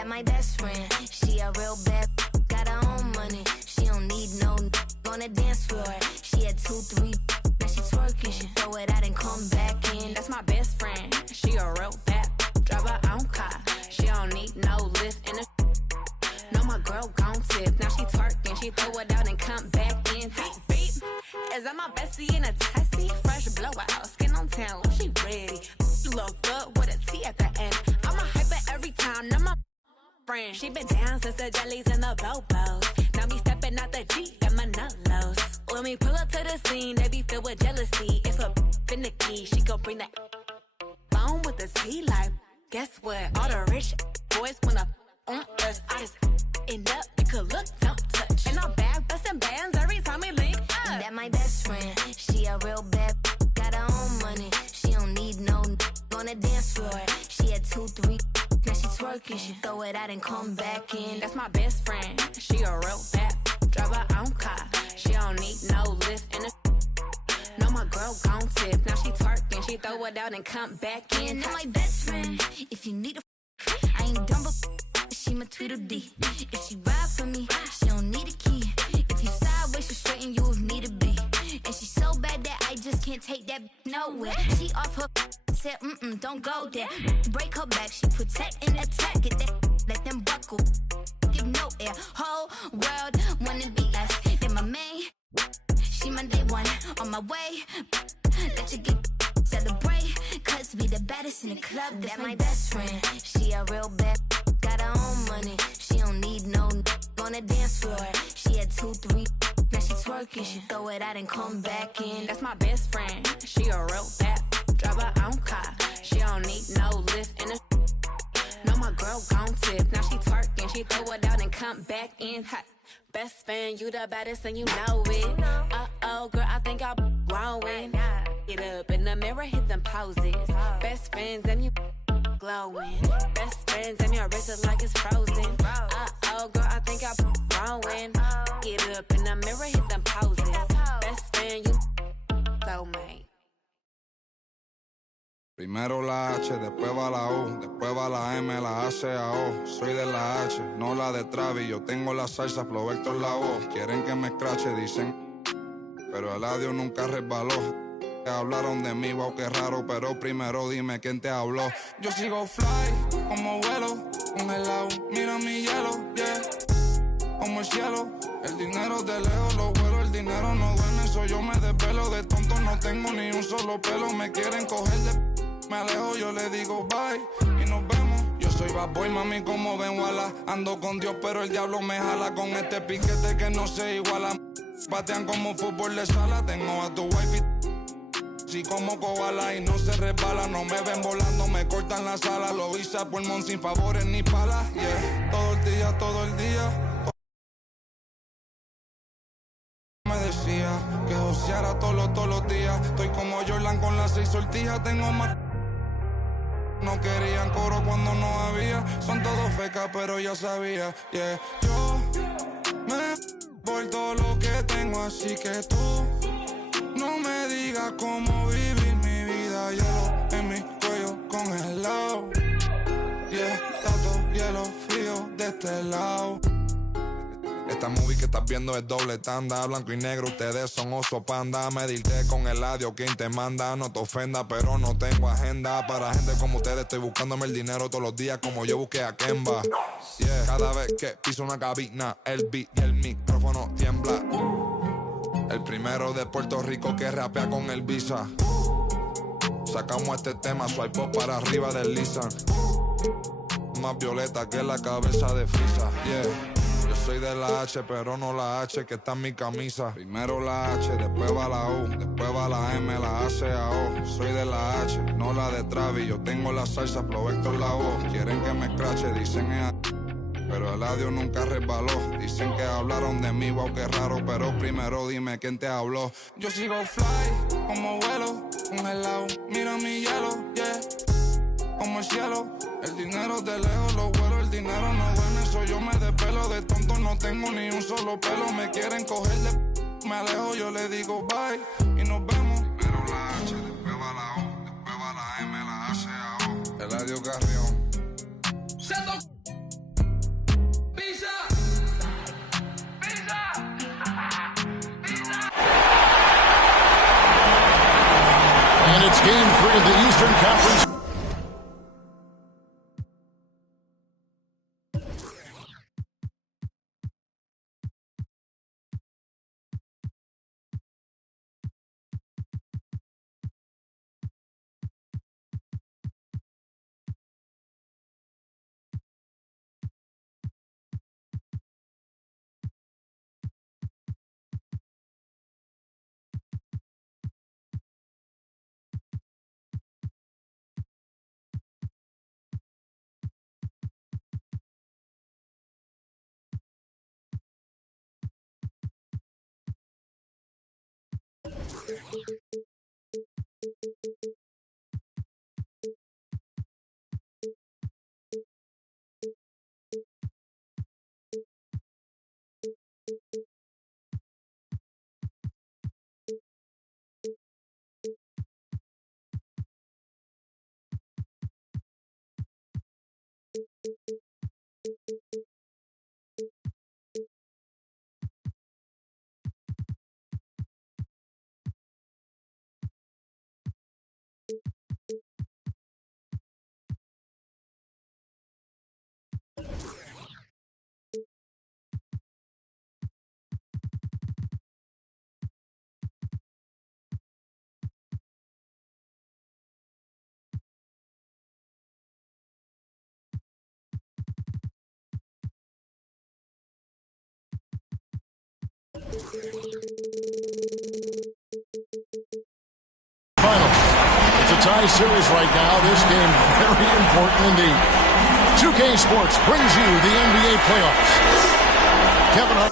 That my best friend, she a real bad, got her own money. She don't need no on the dance floor. She had 2, 3, now she twerking. She throw it out and come back in. That's my best friend, she a real bad, drive her own car. She don't need no lift in the. No, my girl gon' tip. Now she twerking, she throw it out and come back in. Beep, beep. Is that my bestie in a tessie? Fresh blowout, skin on town, she ready. You look good with a T at the end. I'm a hyper every time, now my friend. She been down since the jellies and the bobos. Now me stepping out the Jeep and my nullos. When we pull up to the scene, they be filled with jealousy. If a finicky, she gon' bring that phone with the T like. Guess what? All the rich boys wanna on us. I just end up, you could look, don't touch. And I'm back busting bands every time we link up. That my best friend, she a real bad, got her own money. She don't need no on the dance floor. She had 2, 3, now she twerking. She throw it out and come back in. That's my best friend, she a real bad, drive her own car. She don't need no lift in the. No, my girl gon' tip. Now she twerking, she throw it out and come back in. That my best friend, if you need a, I ain't dumb but she my Tweedledee. If she ride for me, she don't need a key. If you sideways, she straighten you if need to be. And she so bad that I just can't take that nowhere. She off her said, don't go there. Break her back, she protect and attack. Get that, let them buckle. Give no air. Whole world wanna be us. Then my main, she my day one. On my way, let you get celebrate. Cause we the baddest in the club. That's my best friend. She a real bad, got her own money. She don't need no on the dance floor. She had 2, 3, now she twerking. She throw it out and come back in. That's my best friend, she a real bad, drive her own car. She don't need no lift in the. No, my girl gon' tip. Now she twerking, she throw it out and come back in. Hot. Best friend, you the baddest and you know it. Uh-oh, girl, I think I'm growing. Get up in the mirror, hit them poses. Best friends and you glowing. Best friends and your wrist is like it's frozen. Uh-oh, girl, I think I'm growing. Get up in the mirror, hit them poses. Best friend, you soulmate. Primero la H, después va la U, después va la M, la A, C, A, O. Soy de la H, no la de Travis. Yo tengo la salsa, Flow Vector la voz. Quieren que me escrache, dicen, pero el audio nunca resbaló. Hablaron de mí, wow, qué raro, pero primero dime quién te habló. Yo sigo fly, como vuelo, congelado, mira mi hielo, yeah. Como el cielo, el dinero de lejos lo vuelo, el dinero no duerme, eso yo me desvelo. De tonto no tengo ni un solo pelo, me quieren coger de... Me alejo, yo le digo bye y nos vemos. Yo soy bad boy, mami, como ven, wala. Ando con Dios, pero el diablo me jala con este piquete que no se iguala. Patean como fútbol de sala, tengo a tu wifi sí como koala y no se resbala. No me ven volando, me cortan la sala. Lo hice a pulmón sin favores ni palas, yeah. Todo el día. Me decía que joseara todos los días. Estoy como Jordan con las 6 sortijas. Tengo más. No querían coro cuando no había. Son todos fecas, pero ya sabía, yeah. Yo me por todo lo que tengo, así que tú no me digas cómo vivir mi vida. Hielo en mi cuello congelado, yeah. Tanto hielo frío de este lado. Esta movie que estás viendo es doble tanda. Blanco y negro, ustedes son oso panda. Medirte con el audio, quien te manda. No te ofenda, pero no tengo agenda. Para gente como ustedes estoy buscándome el dinero todos los días, como yo busqué a Kemba, yeah. Cada vez que piso una cabina, el beat y el micrófono tiembla. El primero de Puerto Rico que rapea con el Visa. Sacamos este tema, swipe up para arriba del Lisa. Más violeta que la cabeza de Frisa, yeah. Yo soy de la H, pero no la H que está en mi camisa. Primero la H, después va la U, después va la M, la A, C, A, O. Soy de la H, no la de Travis. Yo tengo la salsa, Flow Vector la voz. Quieren que me escrache, dicen pero el audio nunca resbaló. Dicen que hablaron de mí, wow, qué raro, pero primero dime quién te habló. Yo sigo fly, como vuelo, congelado, mira mi hielo, yeah. Como el cielo, el dinero de lejos lo vuelo, el dinero no duerme, eso yo me desvelo. De tonto no tengo ni un solo pelo, me quieren coger de... Me alejo, yo le digo bye y nos vemos. Primero la H, después va la U, después va la M, la A, C, A, O. Eladio Carrión. Eastern Conference. Finals. It's a tie series right now. This game very important indeed. 2K Sports brings you the NBA playoffs. Kevin Hart.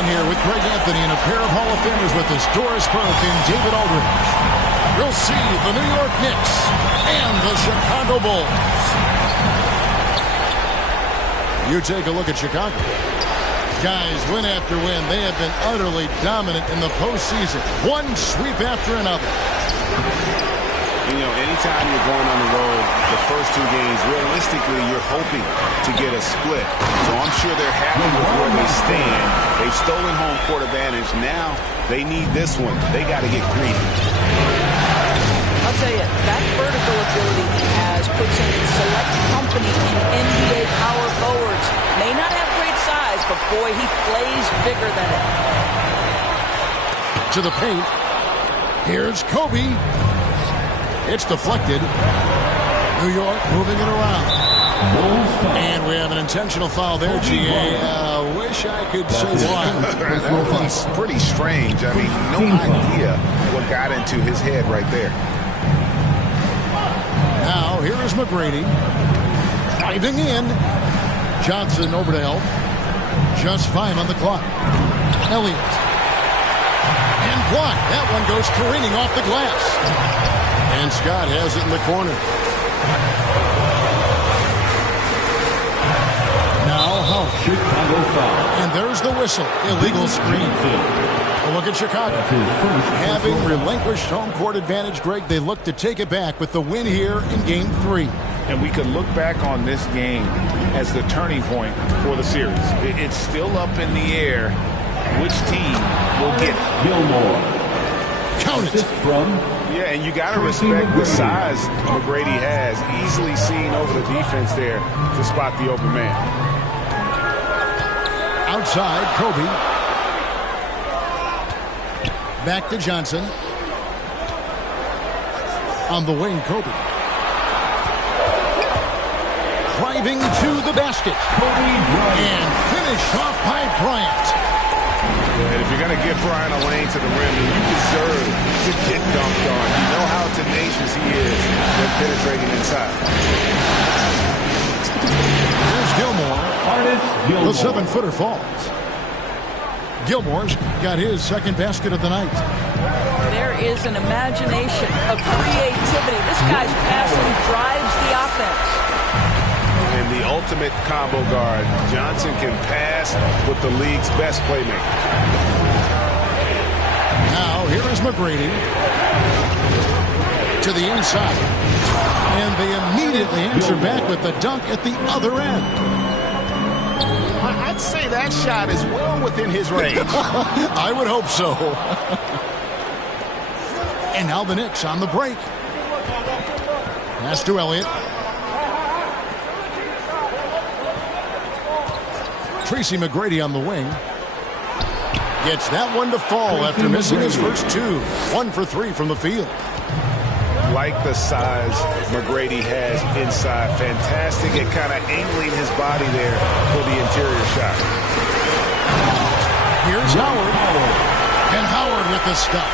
Here with Greg Anthony and a pair of Hall of Famers with us, Doris Burke and David Aldridge. We'll see the New York Knicks and the Chicago Bulls. You take a look at Chicago. Guys, win after win, they have been utterly dominant in the postseason. One sweep after another. You know, anytime you're going on the road, the first two games, realistically, you're hoping to get a split. So I'm sure they're happy with where they stand. They've stolen home court advantage. Now they need this one. They got to get greedy. I'll tell you, that vertical ability he has puts him in select company in NBA power forwards. May not have great size, but boy, he plays bigger than it. To the paint. Here's Kobe. It's deflected. New York moving it around. And we have an intentional foul there, GA. Wish I could say why. That was pretty strange. I mean, no idea what got into his head right there. Now, here is McGrady. Driving in. Johnson over to help. Just 5 on the clock. Elliott. And blocked. That one goes careening off the glass. And Scott has it in the corner. Now Howard. Chicago foul. And there's the whistle. Illegal screen. A look at Chicago. Having relinquished home court advantage, Greg, they look to take it back with the win here in Game 3. And we could look back on this game as the turning point for the series. It's still up in the air which team will get it. Gilmore. Count it. From Yeah, and you got to respect the size McGrady has. Easily seen over the defense there to spot the open man. Outside, Kobe. Back to Johnson. On the wing, Kobe. Driving to the basket. And finished off by Bryant. And if you're going to get Bryant a lane to the rim, then you deserve to get dunked on. You know how tenacious he is when penetrating inside. Here's Gilmore. Gilmore. The 7-footer falls. Gilmore's got his second basket of the night. There is an imagination, a creativity. This guy's passing drives the offense. And the ultimate combo guard. Johnson can pass with the league's best playmaker. Now, here is McGrady. To the inside. And they immediately answer back with the dunk at the other end. I'd say that shot is well within his range. I would hope so. And now the Knicks on the break. Pass to Elliott. Tracy McGrady on the wing. Gets that one to fall after missing his first two. 1 for 3 from the field. Like the size McGrady has inside. Fantastic at kind of angling his body there for the interior shot. Here's Howard. And Howard with the stuff.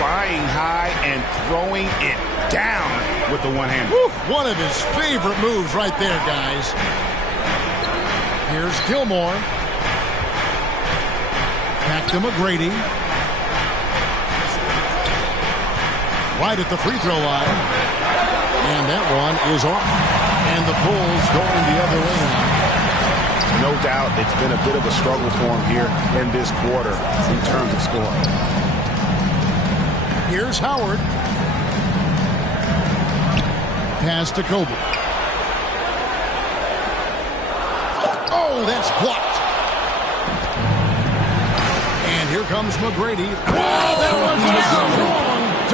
Flying high and throwing it down with the one hand. One of his favorite moves right there, guys. Here's Gilmore. Back to McGrady. Right at the free throw line. And that one is off. And the Bulls going the other way now. No doubt it's been a bit of a struggle for him here in this quarter in terms of scoring. Here's Howard. Pass to Kobe. Oh, that's blocked. And here comes McGrady. Wow, that one's strong.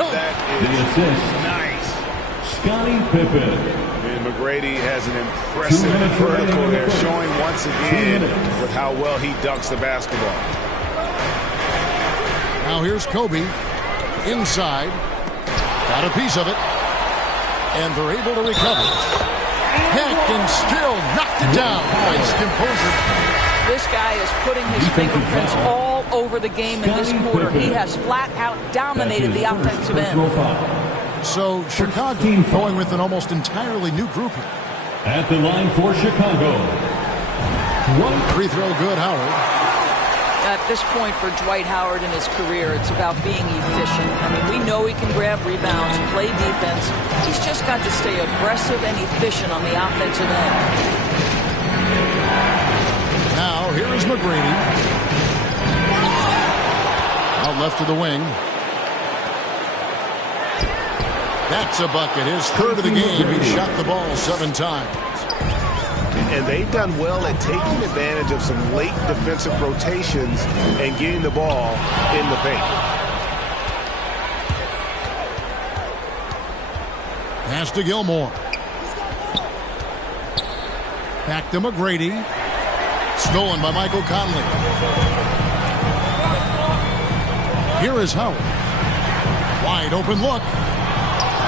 That The is assist. nice. Scottie Pippen. And McGrady has an impressive vertical there, showing once again with how well he dunks the basketball. Now here's Kobe. Inside. Got a piece of it. And they're able to recover. Heck, and still knocked it down. Nice composure. This guy is putting his fingerprints all over the game in this quarter. He has flat out dominated the offensive end. So Chicago going with an almost entirely new group here. At the line for Chicago. Free throw good, Howard. At this point for Dwight Howard in his career, it's about being efficient. I mean, we know he can grab rebounds, play defense. He's just got to stay aggressive and efficient on the offensive end. Now, here is McGrady. Out left to the wing. That's a bucket. His third of the game. He shot the ball 7 times. And they've done well at taking advantage of some late defensive rotations and getting the ball in the paint. Pass to Gilmore. Back to McGrady. Stolen by Michael Conley. Here is Howard. Wide open look.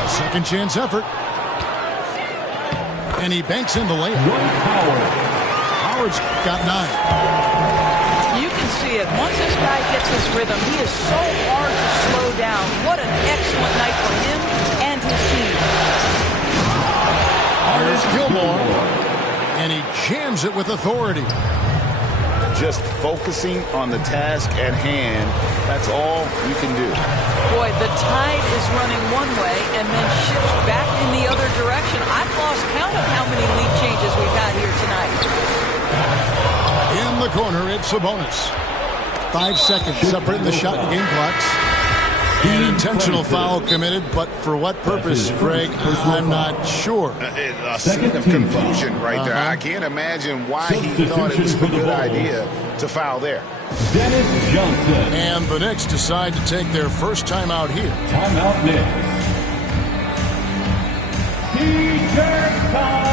Second chance effort. And he banks in the layup. Howard's got 9. You can see it. Once this guy gets his rhythm, he is so hard to slow down. What an excellent night for him and his team. Here's Gilmore. And he jams it with authority. just focusing on the task at hand. That's all you can do. Boy, the tide is running one way and then shifts back in the other direction. I've lost count of how many lead changes we've had here tonight. In the corner, it's Sabonis. 5 seconds separating the shot and game clocks. An intentional foul committed, but for what purpose, Greg, I'm not sure. A scene of confusion right there. I can't imagine why he thought it was a good idea to foul there. Dennis Johnson. And the Knicks decide to take their first time out here. Timeout Knicks. T-shirt time.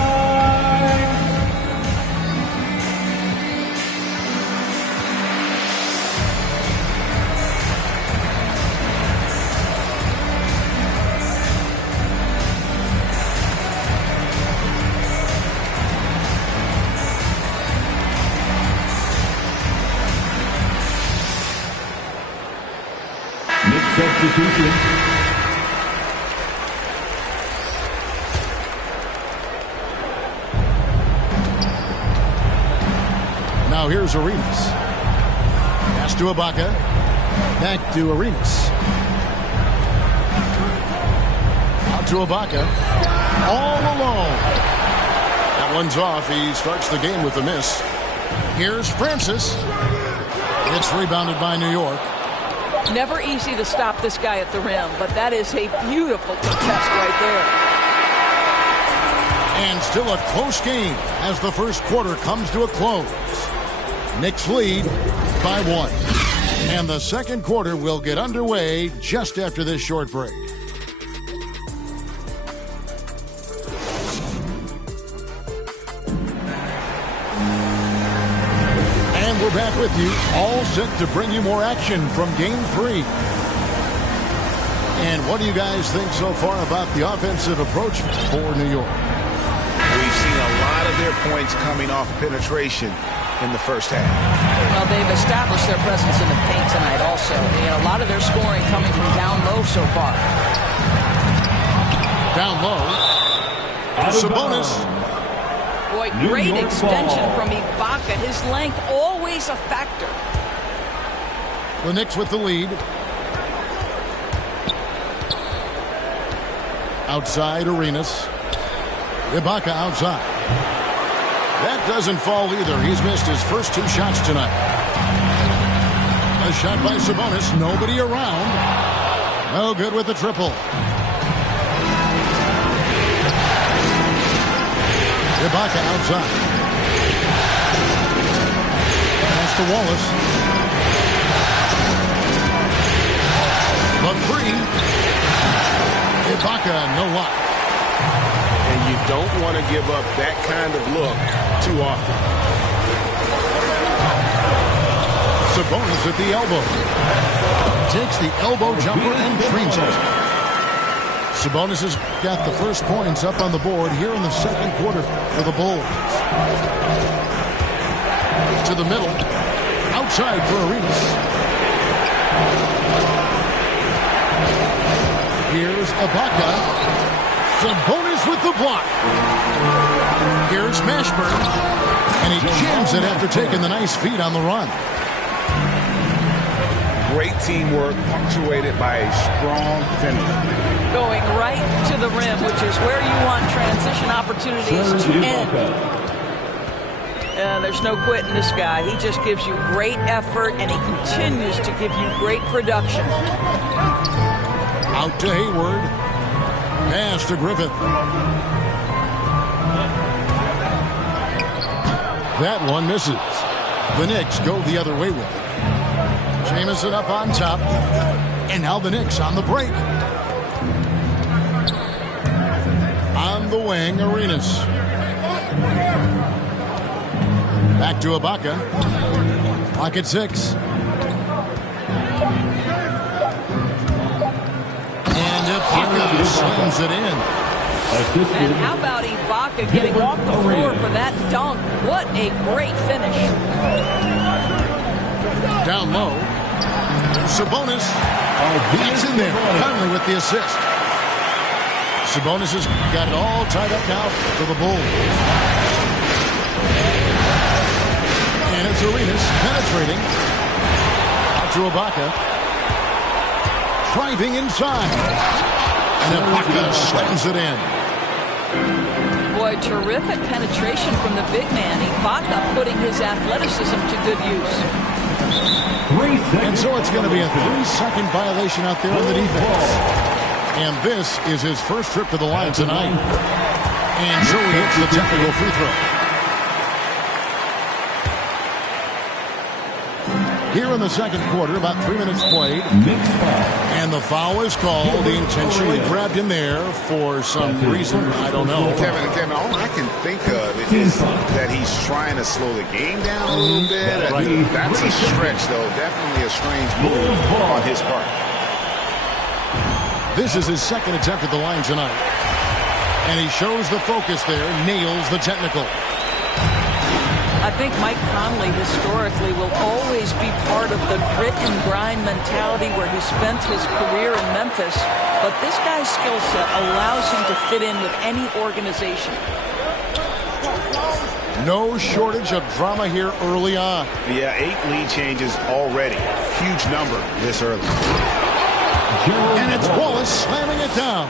Substitution. Now here's Arenas. Pass to Ibaka. Back to Arenas. Out to Ibaka. All alone. That one's off. He starts the game with a miss. Here's Francis. It's rebounded by New York. Never easy to stop this guy at the rim, but that is a beautiful contest right there. And still a close game as the first quarter comes to a close. Knicks lead by 1. And the second quarter will get underway just after this short break. We're back with you, all set to bring you more action from Game 3. And what do you guys think so far about the offensive approach for New York? We've seen a lot of their points coming off penetration in the first half. Well, they've established their presence in the paint tonight also. And a lot of their scoring coming from down low so far. Down low. Sabonis. Boy, great extension from Ibaka. His length always a factor. The Knicks with the lead. Outside Arenas. Ibaka outside. That doesn't fall either. He's missed his first 2 shots tonight. A shot by Sabonis. Nobody around. No good with the triple. Ibaka outside. Pass to Wallace. The 3. Ibaka, no luck. And you don't want to give up that kind of look too often. Sabonis at the elbow. Takes the elbow jumper and drains it. Sabonis has got the first points up on the board here in the second quarter for the Bulls. To the middle. Outside for Arenas. Here's Ibaka. Sabonis with the block. Here's Mashburn. And he jams it after taking the nice feed on the run. Great teamwork punctuated by a strong finish. Going right to the rim, which is where you want transition opportunities to end. There's no quitting this guy. He just gives you great effort, and he continues to give you great production. Out to Hayward. Pass to Griffith. That one misses. The Knicks go the other way with it. Jamison up on top. And now the Knicks on the break. On the wing, Arenas. Back to Ibaka. Clock at 6. And Ibaka slams it in. And how about Ibaka getting off the floor for that dunk? What a great finish. Down low. Sabonis. He's in there. Conley with the assist. Sabonis has got it all tied up now for the Bulls. And it's Here's Arenas penetrating. Out to Ibaka. Driving inside. And Ibaka slams it in. Boy, terrific penetration from the big man. Ibaka putting his athleticism to good use. 3 seconds. And so it's going to be a 3-second violation out there on the defense. And this is his first trip to the line tonight. And so he hits the technical free throw. Here in the second quarter, about 3 minutes played. And the foul is called. He intentionally grabbed him there for some reason. I don't know. Kevin, all I can think of is that he's trying to slow the game down a little bit. Right. That's a stretch, though. Definitely a strange move on his part. This is his second attempt at the line tonight. And he shows the focus there, nails the technical. I think Mike Conley historically will always be part of the grit and grind mentality where he spent his career in Memphis. But this guy's skill set allows him to fit in with any organization. No shortage of drama here early on. Yeah, 8 lead changes already. Huge number this early. And it's Wallace slamming it down.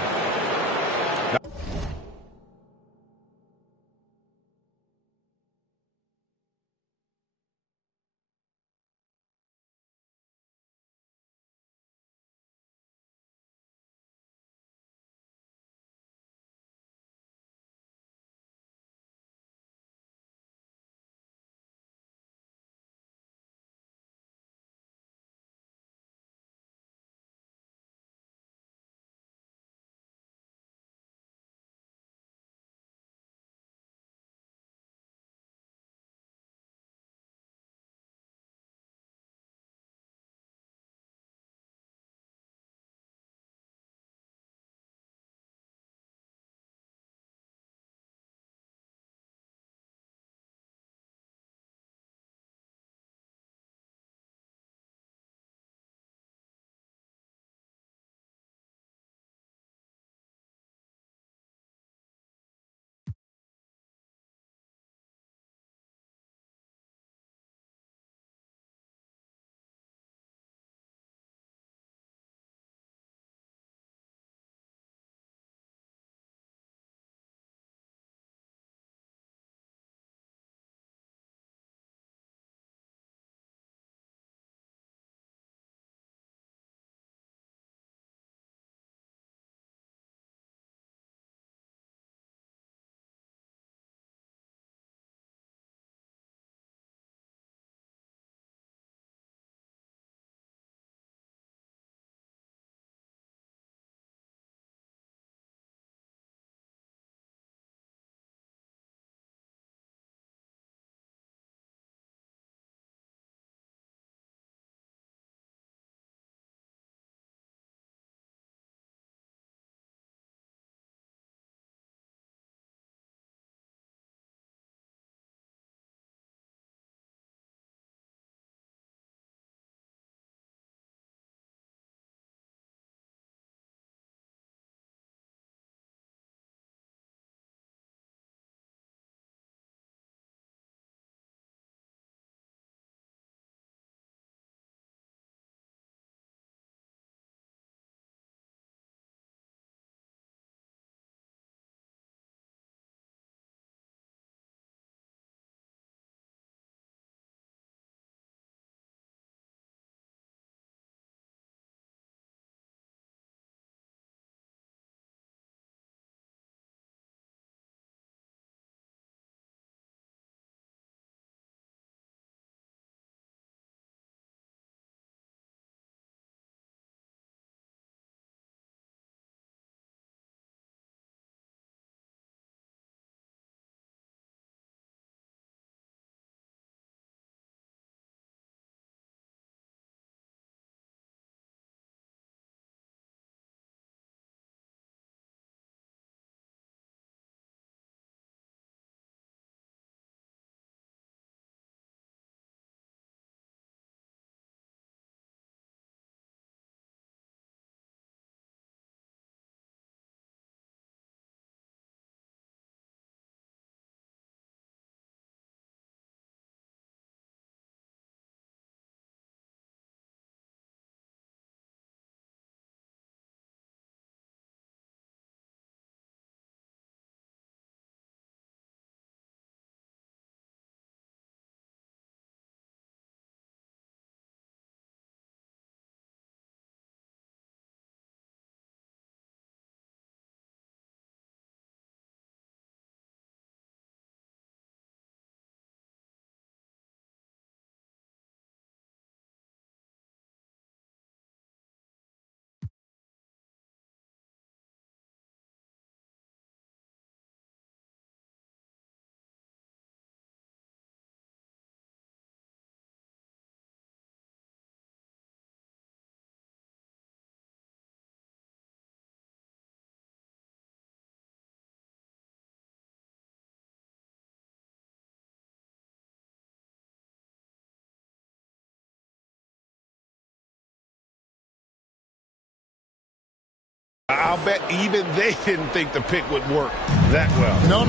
I'll bet even they didn't think the pick would work that well. No.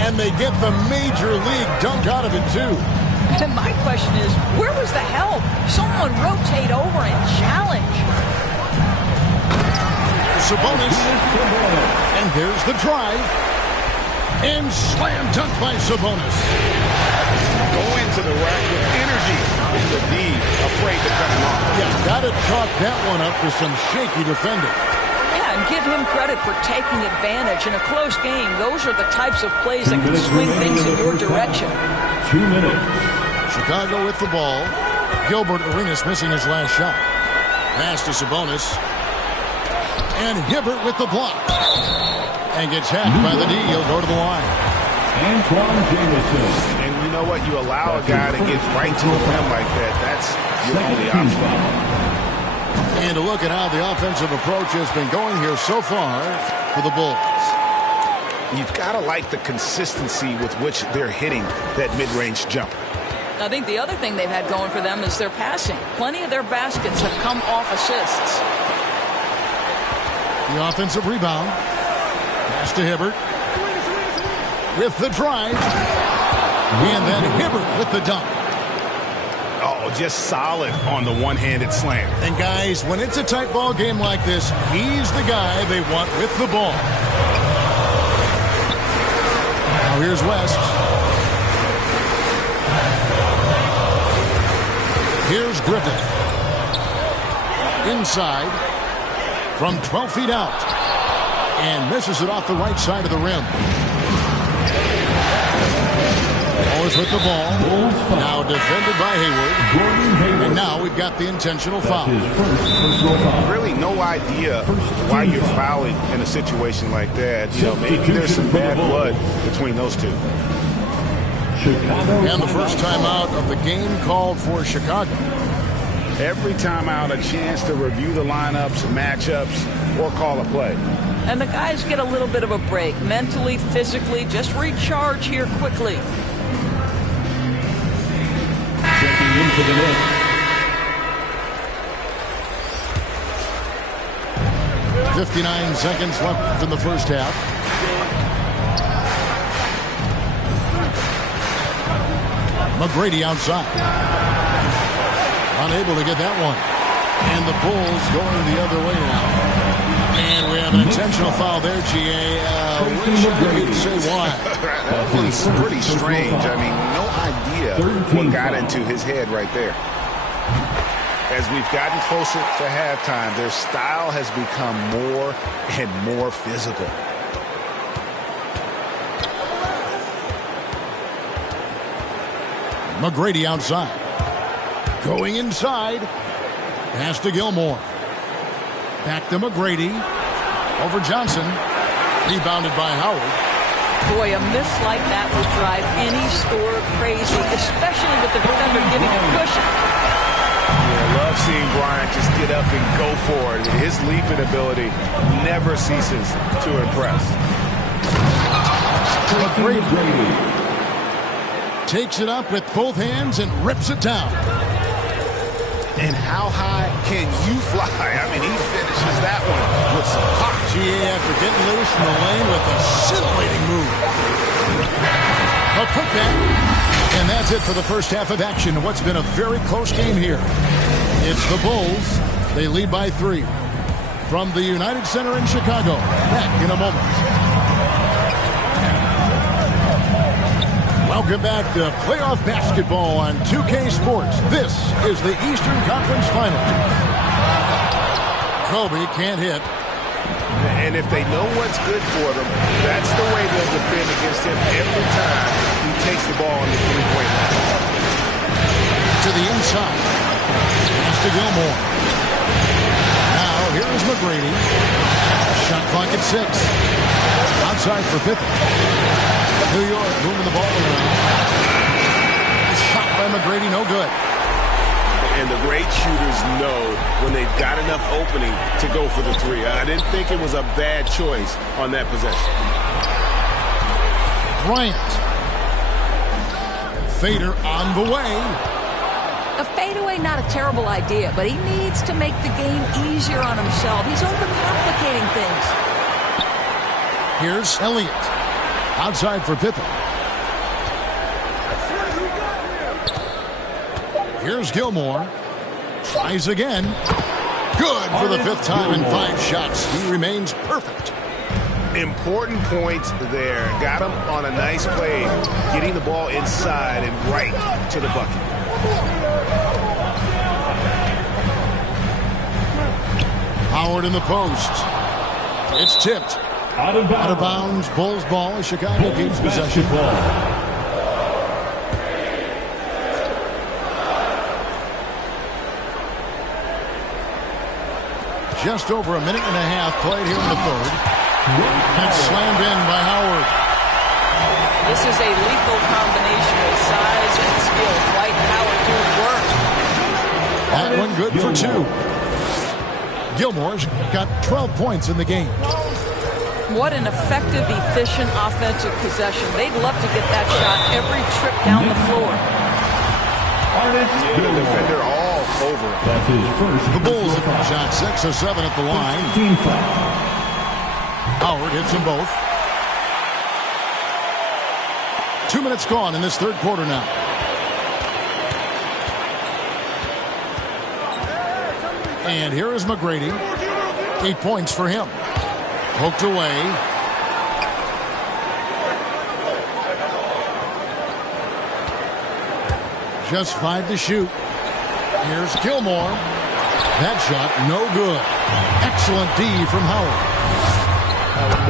And they get the major league dunk out of it, too. And my question is, where was the help? Someone rotate over and challenge. Sabonis. And there's the drive. And slam dunk by Sabonis. Go into the rack with energy with the D afraid to cut him off. Yeah, gotta chalk that one up to some shaky defending. Yeah, and give him credit for taking advantage in a close game. Those are the types of plays that can swing things in your direction. 2 minutes. Chicago with the ball. Gilbert Arenas missing his last shot. Pass to Sabonis. And Hibbert with the block. And gets hacked by the D. He'll go to the line. Antoine Jameson. And you know what? You allow a guy to get right to the rim like that. That's your only option. And to look at how the offensive approach has been going here so far for the Bulls. You've got to like the consistency with which they're hitting that mid-range jumper. I think the other thing they've had going for them is their passing. Plenty of their baskets have come off assists. The offensive rebound. Pass to Hibbert. With the drive. And then Hibbert with the dunk. Oh, just solid on the one-handed slam. And guys, when it's a tight ball game like this, he's the guy they want with the ball. Now here's West. Here's Griffith. Inside. From 12 feet out. And misses it off the right side of the rim. Always with the ball. Now defended by Hayward. And now we've got the intentional foul. Really no idea why you're fouling in a situation like that. You know, maybe there's some bad blood between those two. And the first timeout of the game called for Chicago. Every timeout, a chance to review the lineups, matchups, or call a play. And the guys get a little bit of a break. Mentally, physically, just recharge here quickly. Checking into the net. .59 seconds left in the first half. McGrady outside. Unable to get that one. And the Bulls going the other way now. And we have an intentional foul there, GA. Wish I could say why. That was pretty strange. I mean, no idea what got into his head right there. As we've gotten closer to halftime, their style has become more and more physical. McGrady outside. Going inside. Pass to Gilmore. Back to McGrady. Over Johnson. Rebounded by Howard. Boy, a miss like that will drive any scorer crazy, especially with the defender giving a cushion. Yeah, love seeing Bryant just get up and go for it. His leaping ability never ceases to impress. McGrady takes it up with both hands and rips it down. And how high can you fly? I mean, he finishes that one with some pop. GA after getting loose in the lane with a scintillating move. A putback. And that's it for the first half of action. What's been a very close game here. It's the Bulls. They lead by 3. From the United Center in Chicago. Back in a moment. Welcome back to playoff basketball on 2K Sports. This is the Eastern Conference Final. Kobe can't hit. And if they know what's good for them, that's the way they'll defend against him every time he takes the ball on the three-point line. To the inside. Pass to Gilmore. Now here's McGrady. Shot clock at 6. Outside for Pippen. New York moving the ball around. Shot by McGrady, no good. And the great shooters know when they've got enough opening to go for the three. I didn't think it was a bad choice on that possession. Bryant. Fader on the way. The fadeaway, not a terrible idea, but he needs to make the game easier on himself. He's overcomplicating things. Here's Elliott. Outside for Pippen. Here's Gilmore. Tries again. Good for the 5th time in 5 shots. He remains perfect. Important points there. Got him on a nice play, getting the ball inside and right to the bucket. Howard in the post. It's tipped. Out of bounds. Bulls ball as Chicago keeps possession. Just over a minute and a half played here in the 3rd. And it's slammed in by Howard. This is a lethal combination of size and skill. Dwight Howard doing work. That one good for 2. Gilmore's got 12 points in the game. What an effective, efficient offensive possession. They'd love to get that shot every trip down the floor. Good defender all over. That's his first. The Bulls have shot 6 or 7 at the line. Team foul. Howard hits them both. 2 minutes gone in this 3rd quarter now. And here is McGrady. 8 points for him. Poked away. Just 5 to shoot. Here's Gilmore. That shot, no good. Excellent D from Howard.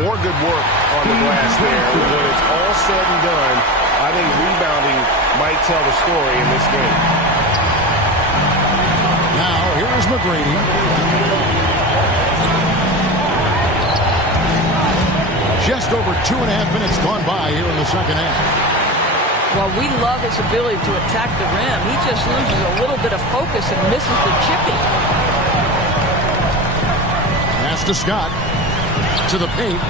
More good work on the glass there. When it's all said and done, I think rebounding might tell the story in this game. Now, here's McGrady. Just over 2.5 minutes gone by here in the 2nd half. Well, we love his ability to attack the rim. He just loses a little bit of focus and misses the chipping. Pass to Scott. To the paint.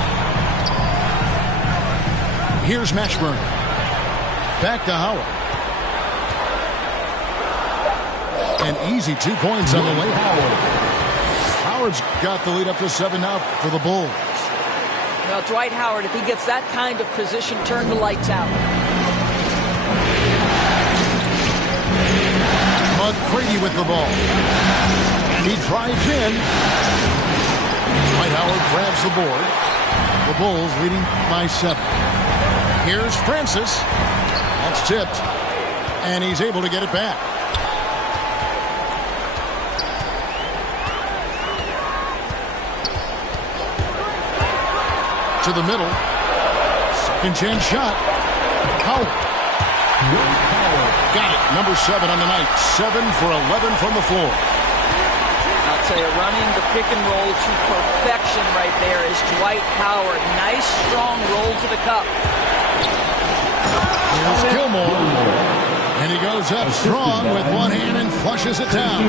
Here's Mashburn. Back to Howard. An easy 2 points on the way. Howard's got the lead up to 7 now for the Bulls. Well, Dwight Howard, if he gets that kind of position, turn the lights out. McGrady with the ball. And he drives in. Dwight Howard grabs the board. The Bulls leading by 7. Here's Francis. That's tipped. And he's able to get it back. To the middle. Second chance shot. Howard. Got it. Number 7 on the night. 7 for 11 from the floor. I'll tell you, running the pick and roll to perfection right there is Dwight Howard. Nice, strong roll to the cup. Here's Gilmore. And he goes up strong with one hand and flushes it down.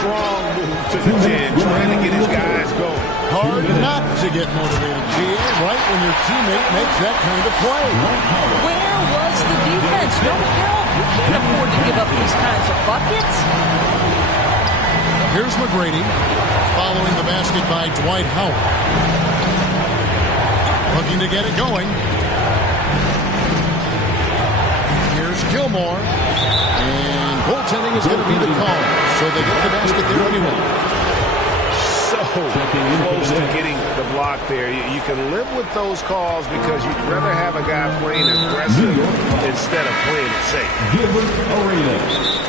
Strong move to the 10, trying to get his guys going. Hard not to get motivated, GA, right when your teammate makes that kind of play. Where was the defense? No help. You can't afford to give up these kinds of buckets. Here's McGrady following the basket by Dwight Howard. Looking to get it going. Here's Gilmore. And goaltending is going to be the call. So they get the basket there anyway. So close to getting the block there. You can live with those calls because you'd rather have a guy playing aggressive instead of playing it safe.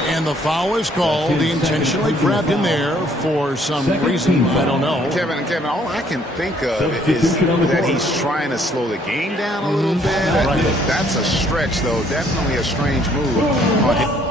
And the foul is called. He intentionally grabbed in there for some reason. I don't know. Kevin, all I can think of is that he's trying to slow the game down a little bit. That's a stretch, though. Definitely a strange move on him.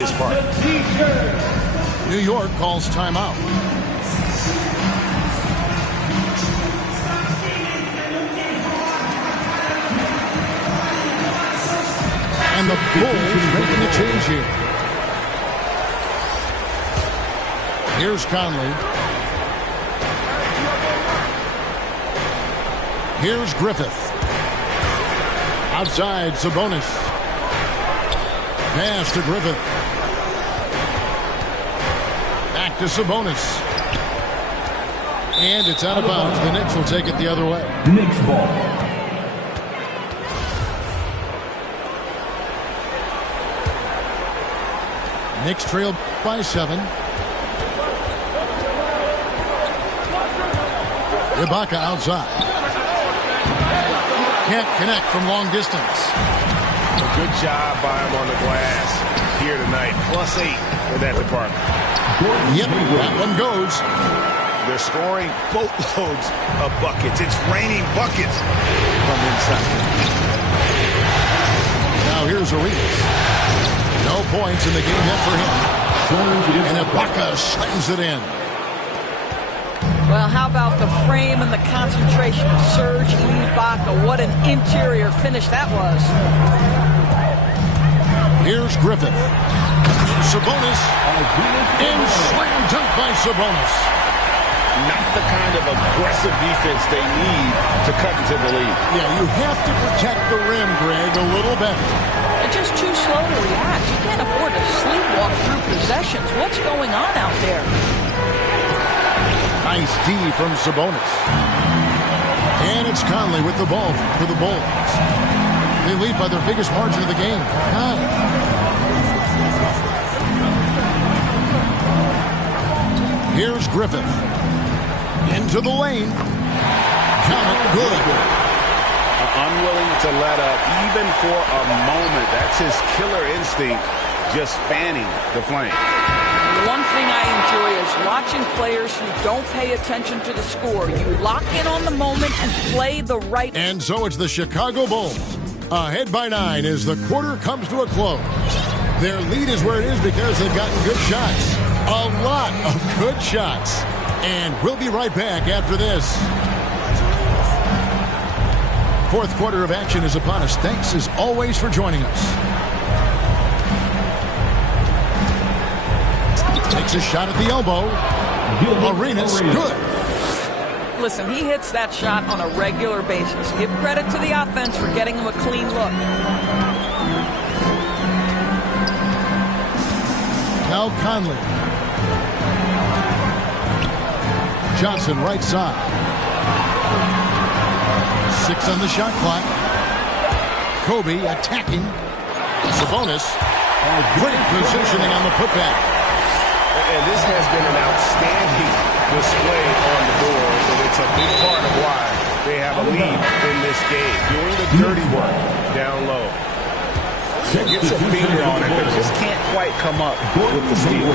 his part. New York calls timeout. And the Bulls making a change here. Here's Conley. Here's Griffith. Outside, Sabonis. Pass to Griffith. Back to Sabonis. And it's out of bounds. The Knicks will take it the other way. Knicks ball. Knicks trail by 7. Ibaka outside. Can't connect from long distance. A good job by him on the glass here tonight. +8 in that department. Yep, that one goes. They're scoring boatloads of buckets. It's raining buckets from inside. Now here's Arias. No points in the game yet for him. And Ibaka slams it in. Well, how about the frame and the concentration of Serge Ibaka? What an interior finish that was. Here's Griffith. Sabonis. And slam dunk by Sabonis. Not the kind of aggressive defense they need to cut into the lead. Yeah, you have to protect the rim, Greg, a little better. They're just too slow to react. You can't afford to sleepwalk through possessions. What's going on out there? Nice D from Sabonis. And it's Conley with the ball for the Bulls. They lead by their biggest margin of the game, 9. Here's Griffith. Into the lane. Count it, good. Unwilling to let up even for a moment. That's his killer instinct, just fanning the flame. The one thing I enjoy is watching players who don't pay attention to the score. You lock in on the moment and play the right. And so it's the Chicago Bulls ahead by 9 as the quarter comes to a close. Their lead is where it is because they've gotten good shots. A lot of good shots. And we'll be right back after this. Fourth quarter of action is upon us. Thanks as always for joining us. Takes a shot at the elbow. Arenas, good. Listen, he hits that shot on a regular basis. Give credit to the offense for getting him a clean look. Now Conley. Johnson right side. 6 on the shot clock. Kobe attacking. Sabonis. Great positioning on the putback. And this has been an outstanding display on the boards, and it's a big part of why they have a lead in this game. Doing the dirty work down low. Gets a finger on it, but just can't quite come up with the steal.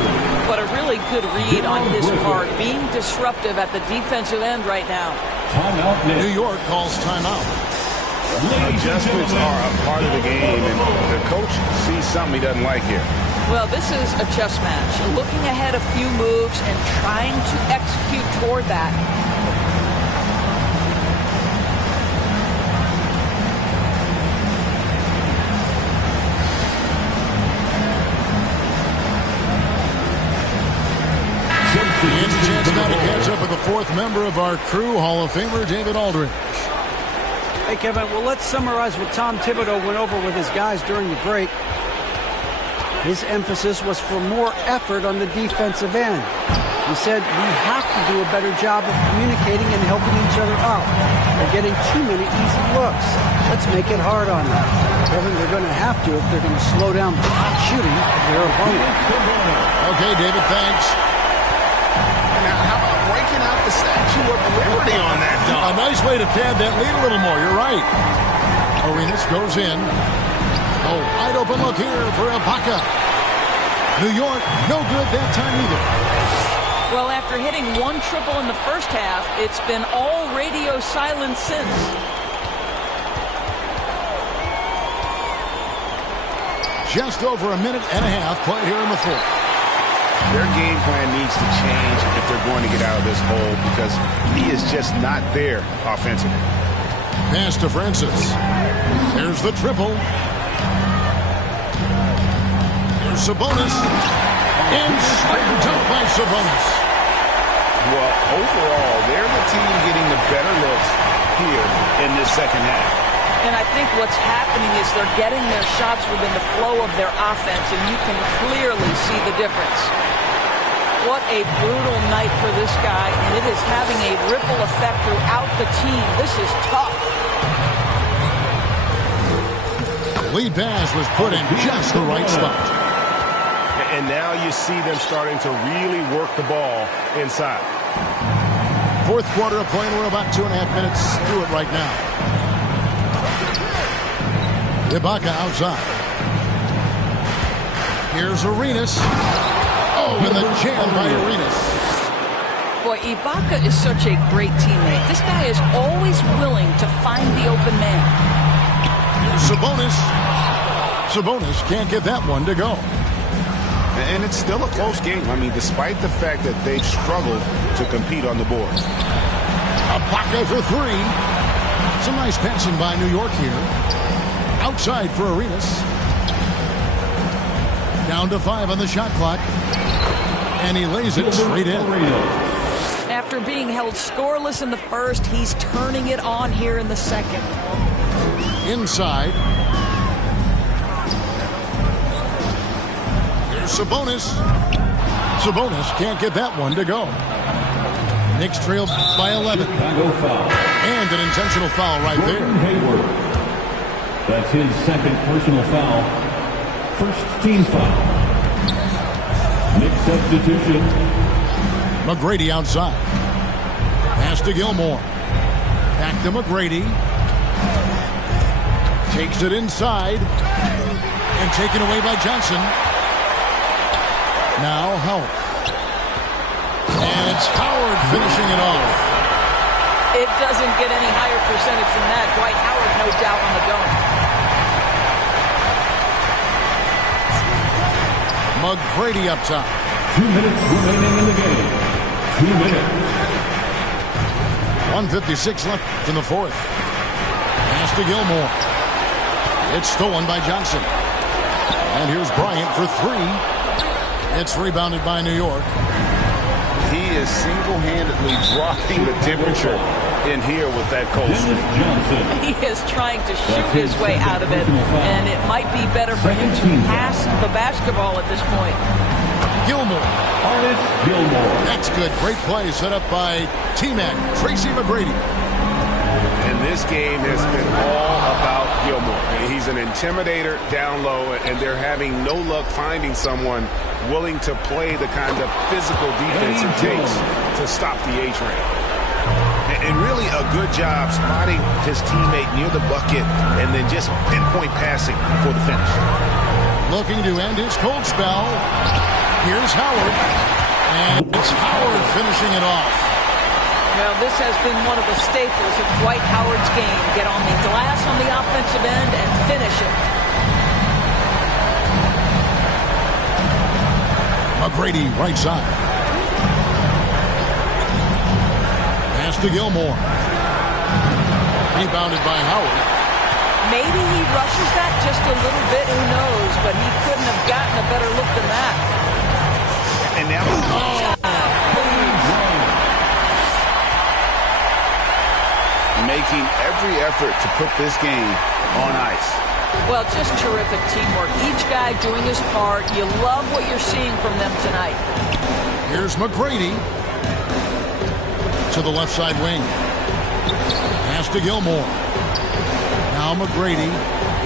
But a really good read on his part, being disruptive at the defensive end right now. New York calls timeout. Adjustments are a part of the game, and the coach sees something he doesn't like here. Well, this is a chess match. Looking ahead a few moves and trying to execute toward that. And a chance now to catch up with the fourth member of our crew, Hall of Famer David Aldridge. Hey, Kevin, well, let's summarize what Tom Thibodeau went over with his guys during the break. His emphasis was for more effort on the defensive end. He said we have to do a better job of communicating and helping each other out. They're getting too many easy looks. Let's make it hard on them. Kevin, they're going to have to if they're going to slow down the shooting of their opponent. Okay, David, thanks. Now, how about breaking out the Statue of Liberty on that dunk? A nice way to pad that lead a little more. You're right. Arenas goes in. Oh, wide open look here for Ibaka. New York, no good that time either. Well, after hitting one triple in the first half, it's been all radio silence since. just over a minute and a half played here in the fourth. Their game plan needs to change if they're going to get out of this hole because he is just not there offensively. Pass to Francis. There's the triple. Here's Sabonis. And slammed dunk by Sabonis. Well, overall, they're the team getting the better looks here in this second half. And I think what's happening is they're getting their shots within the flow of their offense, and you can clearly see the difference. What a brutal night for this guy, and it is having a ripple effect throughout the team. This is tough. The lead pass was put in just the right spot. And now you see them starting to really work the ball inside. Fourth quarter of play, and we're about 2.5 minutes through it right now. Ibaka outside. Here's Arenas. Oh, and the jam by Arenas. Boy, Ibaka is such a great teammate. This guy is always willing to find the open man. Here's Sabonis. Sabonis can't get that one to go. And it's still a close game. I mean, despite the fact that they've struggled to compete on the board. Ibaka for three. Some nice passing by New York here. Outside for Arenas. Down to 5 on the shot clock. And he lays it straight in. After being held scoreless in the first, he's turning it on here in the second. Inside. Here's Sabonis. Sabonis can't get that one to go. Knicks trailed by 11. And an intentional foul right there. That's his second personal foul. First team foul. Knicks substitution. McGrady outside. Pass to Gilmore. Back to McGrady. Takes it inside. And taken away by Johnson. Now Howard. And it's Howard finishing it off. It doesn't get any higher percentage than that. Dwight Howard, no doubt, on the dome. McGrady up top. 2 minutes remaining in the game. 2 minutes. 1:56 left in the fourth. Pass to Gilmore. It's stolen by Johnson. And here's Bryant for three. It's rebounded by New York. He is single-handedly dropping the temperature in here with that cold streak. He is trying to shoot his way out of it, and it might be better for him to pass the basketball at this point. Gilmore. Gilmore. That's good. Great play set up by T-Mac, Tracy McGrady. And this game has been all about Gilmore. He's an intimidator down low, and they're having no luck finding someone willing to play the kind of physical defense it takes to stop the A-train. And really a good job spotting his teammate near the bucket and then just pinpoint passing for the finish. Looking to end his cold spell. Here's Howard. And it's Howard finishing it off. Well, this has been one of the staples of Dwight Howard's game. Get on the glass on the offensive end and finish it. McGrady right side. Pass to Gilmore. Rebounded by Howard. Maybe he rushes that just a little bit, who knows, but he couldn't have gotten a better look than that. And now making every effort to put this game on ice. Well, just terrific teamwork. Each guy doing his part. You love what you're seeing from them tonight. Here's McGrady to the left side wing. Pass to Gilmore. Now McGrady.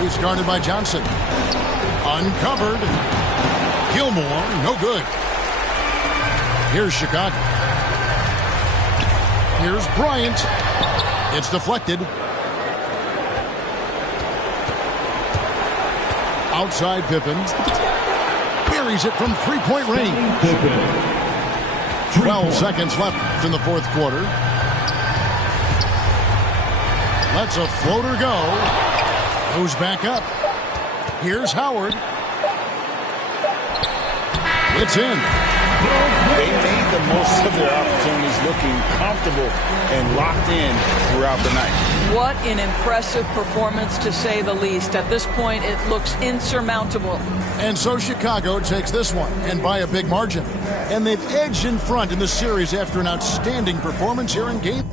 He's guarded by Johnson. Uncovered. Gilmore, no good. Here's Chicago. Here's Bryant. It's deflected. Outside Pippen. Buries it from three-point range. 12 seconds left in the fourth quarter. Lets a floater go. Goes back up. Here's Howard. It's in. They made the most of their opportunities, looking comfortable and locked in throughout the night. What an impressive performance, to say the least. At this point, it looks insurmountable. And so Chicago takes this one, and by a big margin. And they've edged in front in the series after an outstanding performance here in Game.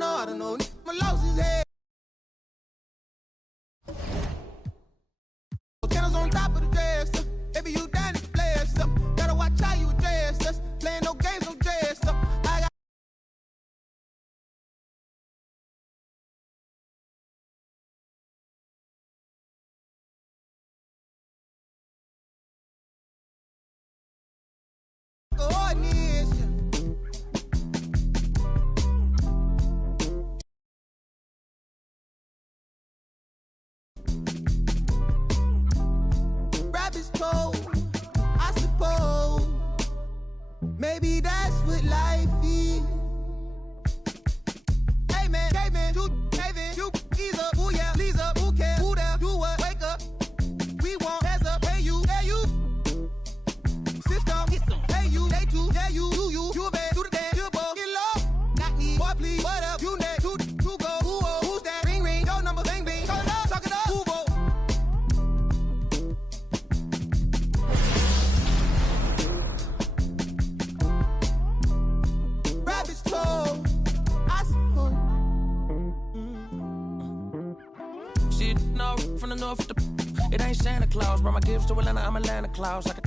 I don't know. My lost his head. Tennis on top of the dresser. Baby, you down to play stuff. Gotta watch how you dress us. Playing no games, no dress up. I got coordination. Rabbit's cold, I suppose. Maybe that's what life is. Hey man, you, David, you, either, who yeah, please up, who cares, who there, do what, wake up. We want hands up, hey you, system, hey you, they too, yeah you, do bad, do the dance, you ball, get low, not me, boy please, what up, you next, to go, who's that, ring, your number, bang, talk it up, who go. Rabbit's cold, I suppose. Shit, no, from the north, it ain't Santa Claus. Brought my gifts to Atlanta, I'm Atlanta Claus. Like a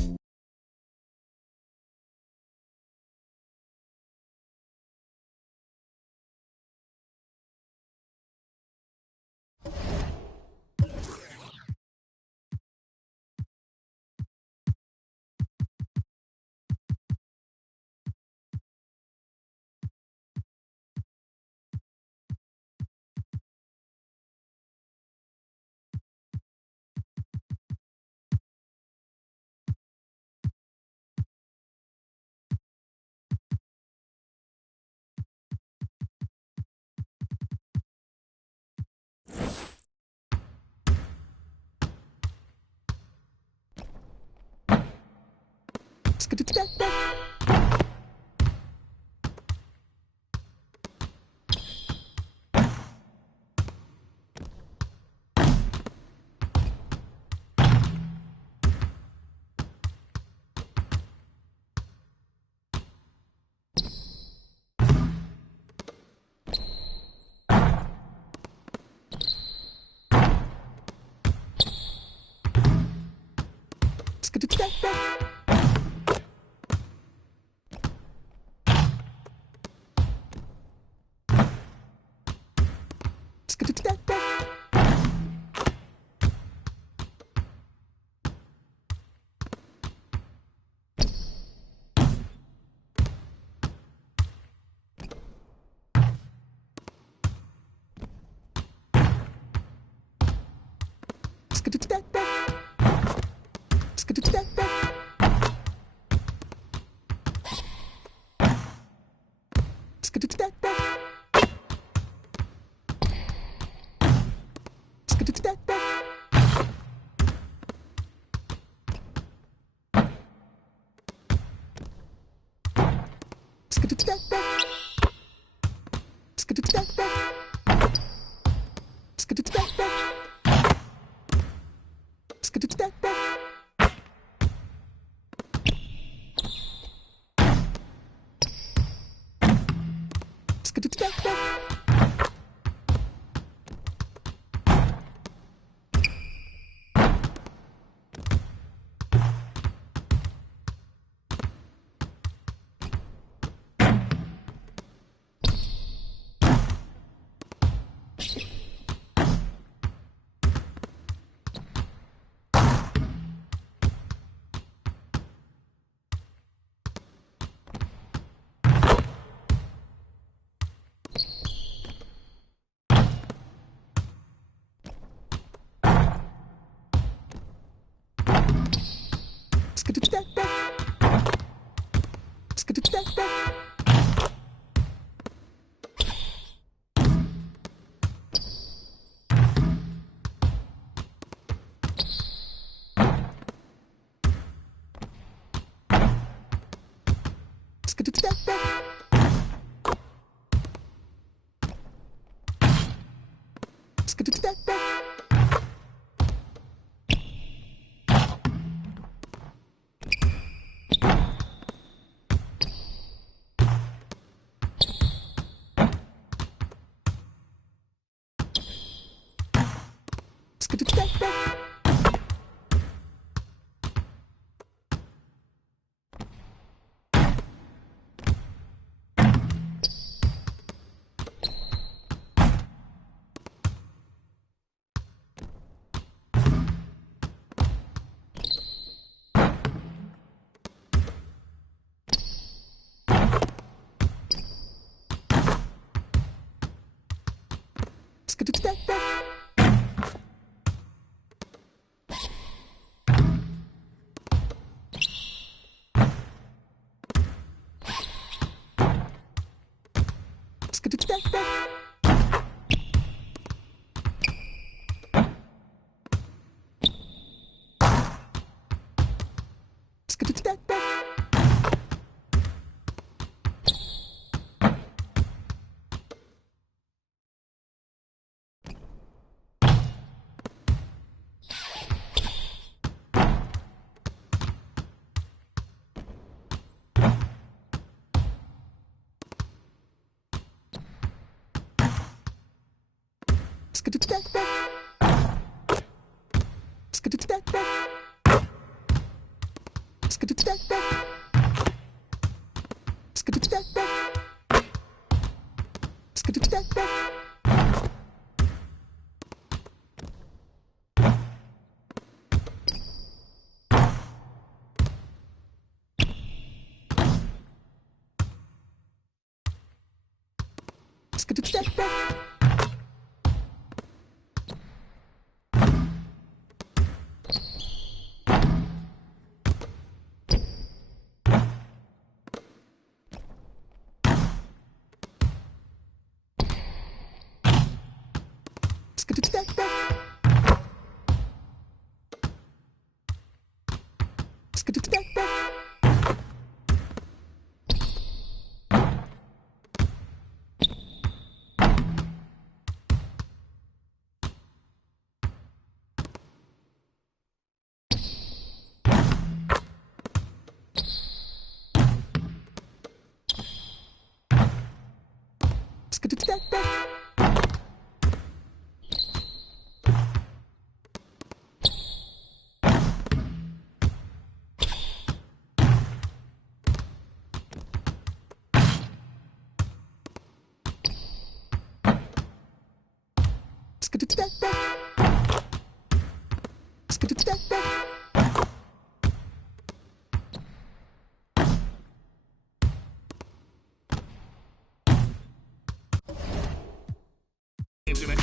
In the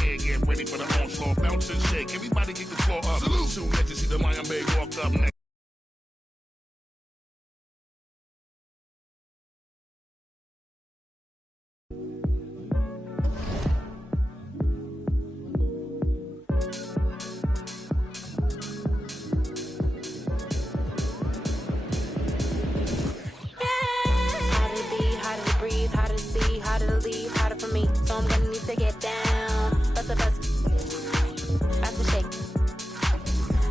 air, get ready for the onslaught. Bounce and shake. Everybody get the floor up. Salute. Soon as you see the Lion Bay walk up next. Harder to be, harder to breathe, harder to see, harder to leave, harder for me. So I'm gonna need to get down. Bust a bust, bounce and shake.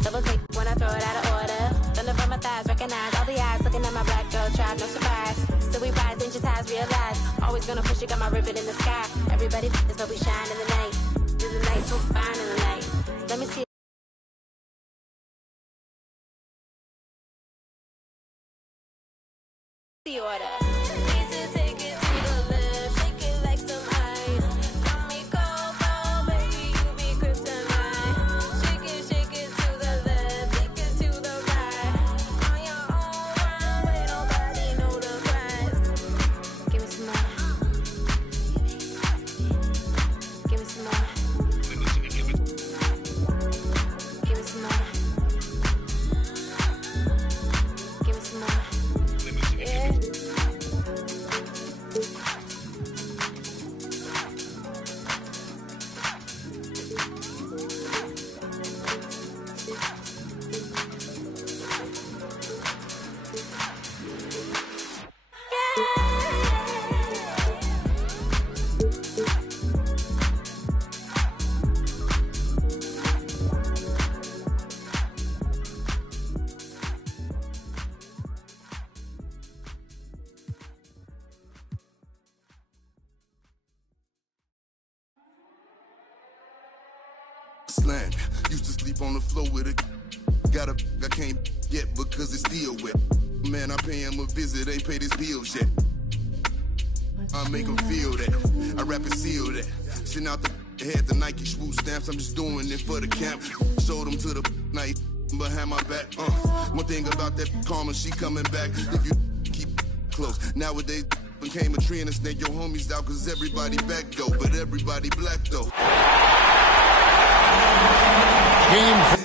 Double take when I throw it out of order. Thunder from my thighs, recognize all the eyes looking at my black girl tribe, no surprise. Still we rise, digitize, realize. Always gonna push it, got my ribbon in the sky. Everybody is but we shine in the night. Do the night so fine in the night. Let me see. The order. Need to take it to the left, shake it like some ice. Got me cold, cold, baby, you be kryptonite. Shake it to the left, take it to the right. On your own runway, nobody know the price. Give me some more. Give me some more. Give me some more. Give me some more. Yeah. Slang. Used to sleep on the floor with a. Got a I can't get because it's still wet. Man, I pay him a visit, ain't paid his bills yet. I make him feel that. I rap and seal that. Send out the had the Nike swoop stamps. I'm just doing it for the camp. Showed them to the night behind my back. One thing about that karma, she coming back. If you keep close. Nowadays became a trend and snake your homies out cause everybody back though. But everybody black though. Game.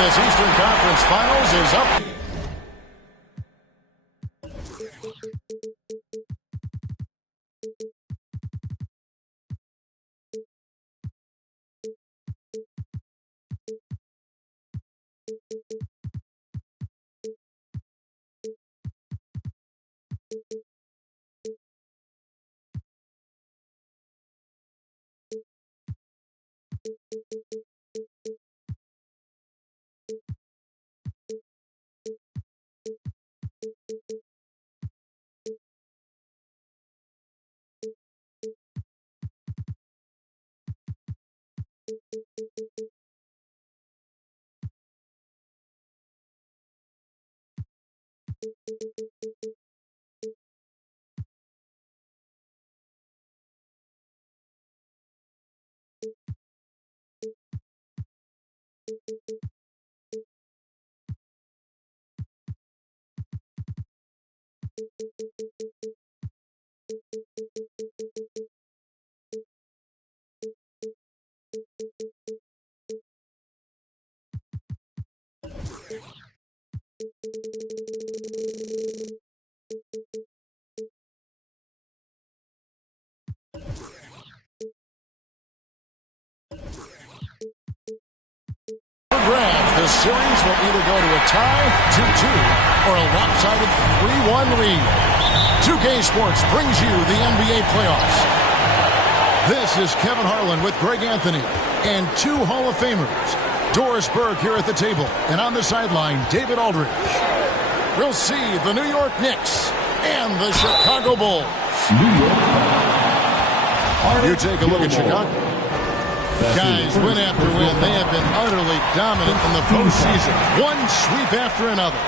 this Eastern Conference Finals is up. The series will either go to a tie, 2-2, or a lopsided 3-1 lead. 2K Sports brings you the NBA playoffs. This is Kevin Harlan with Greg Anthony and two Hall of Famers. Doris Burke here at the table, and on the sideline, David Aldridge. We'll see the New York Knicks and the Chicago Bulls. You take a look at Chicago. Guys, win after win, they have been utterly dominant in the postseason. One sweep after another.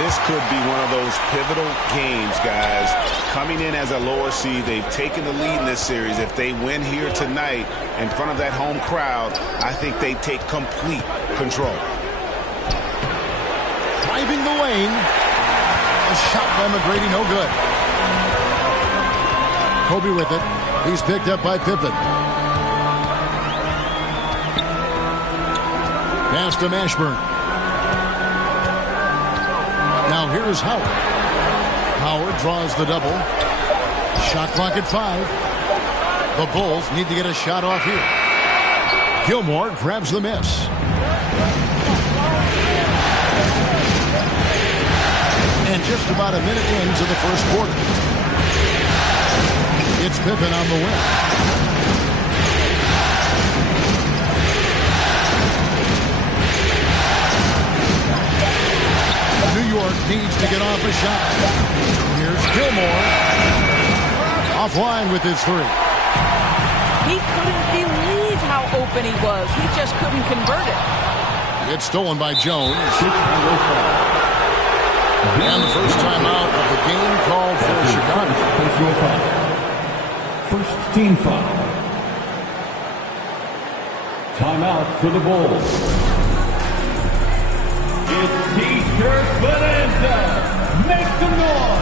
This could be one of those pivotal games, guys. Coming in as a lower seed, they've taken the lead in this series. If they win here tonight in front of that home crowd, I think they take complete control. Driving the lane. A shot by McGrady, no good. Kobe with it. He's picked up by Pippen. Pass to Mashburn. Now here's Howard. Howard draws the double. Shot clock at 5. The Bulls need to get a shot off here. Gilmore grabs the miss. And just about a minute into the first quarter. It's Pippen on the win. New York needs to get off a shot. Here's Gilmore. Offline with his three. He couldn't believe how open he was. He just couldn't convert it. It's stolen by Jones. And the first time out of the game called for Chicago. First team foul. Timeout for the Bulls. It's T-shirt Bonanza. Make some noise.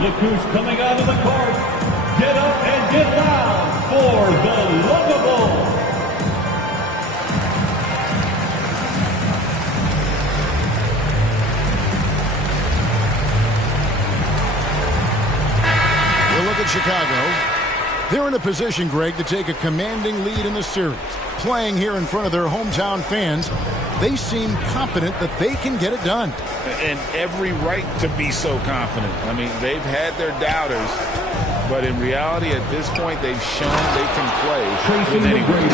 Look who's coming out of the court. Get up and get loud for the Lovable. We'll look at Chicago. They're in a position, Greg, to take a commanding lead in the series. Playing here in front of their hometown fans, they seem confident that they can get it done. And every right to be so confident. I mean, they've had their doubters, but in reality, at this point, they've shown they can play with anyone.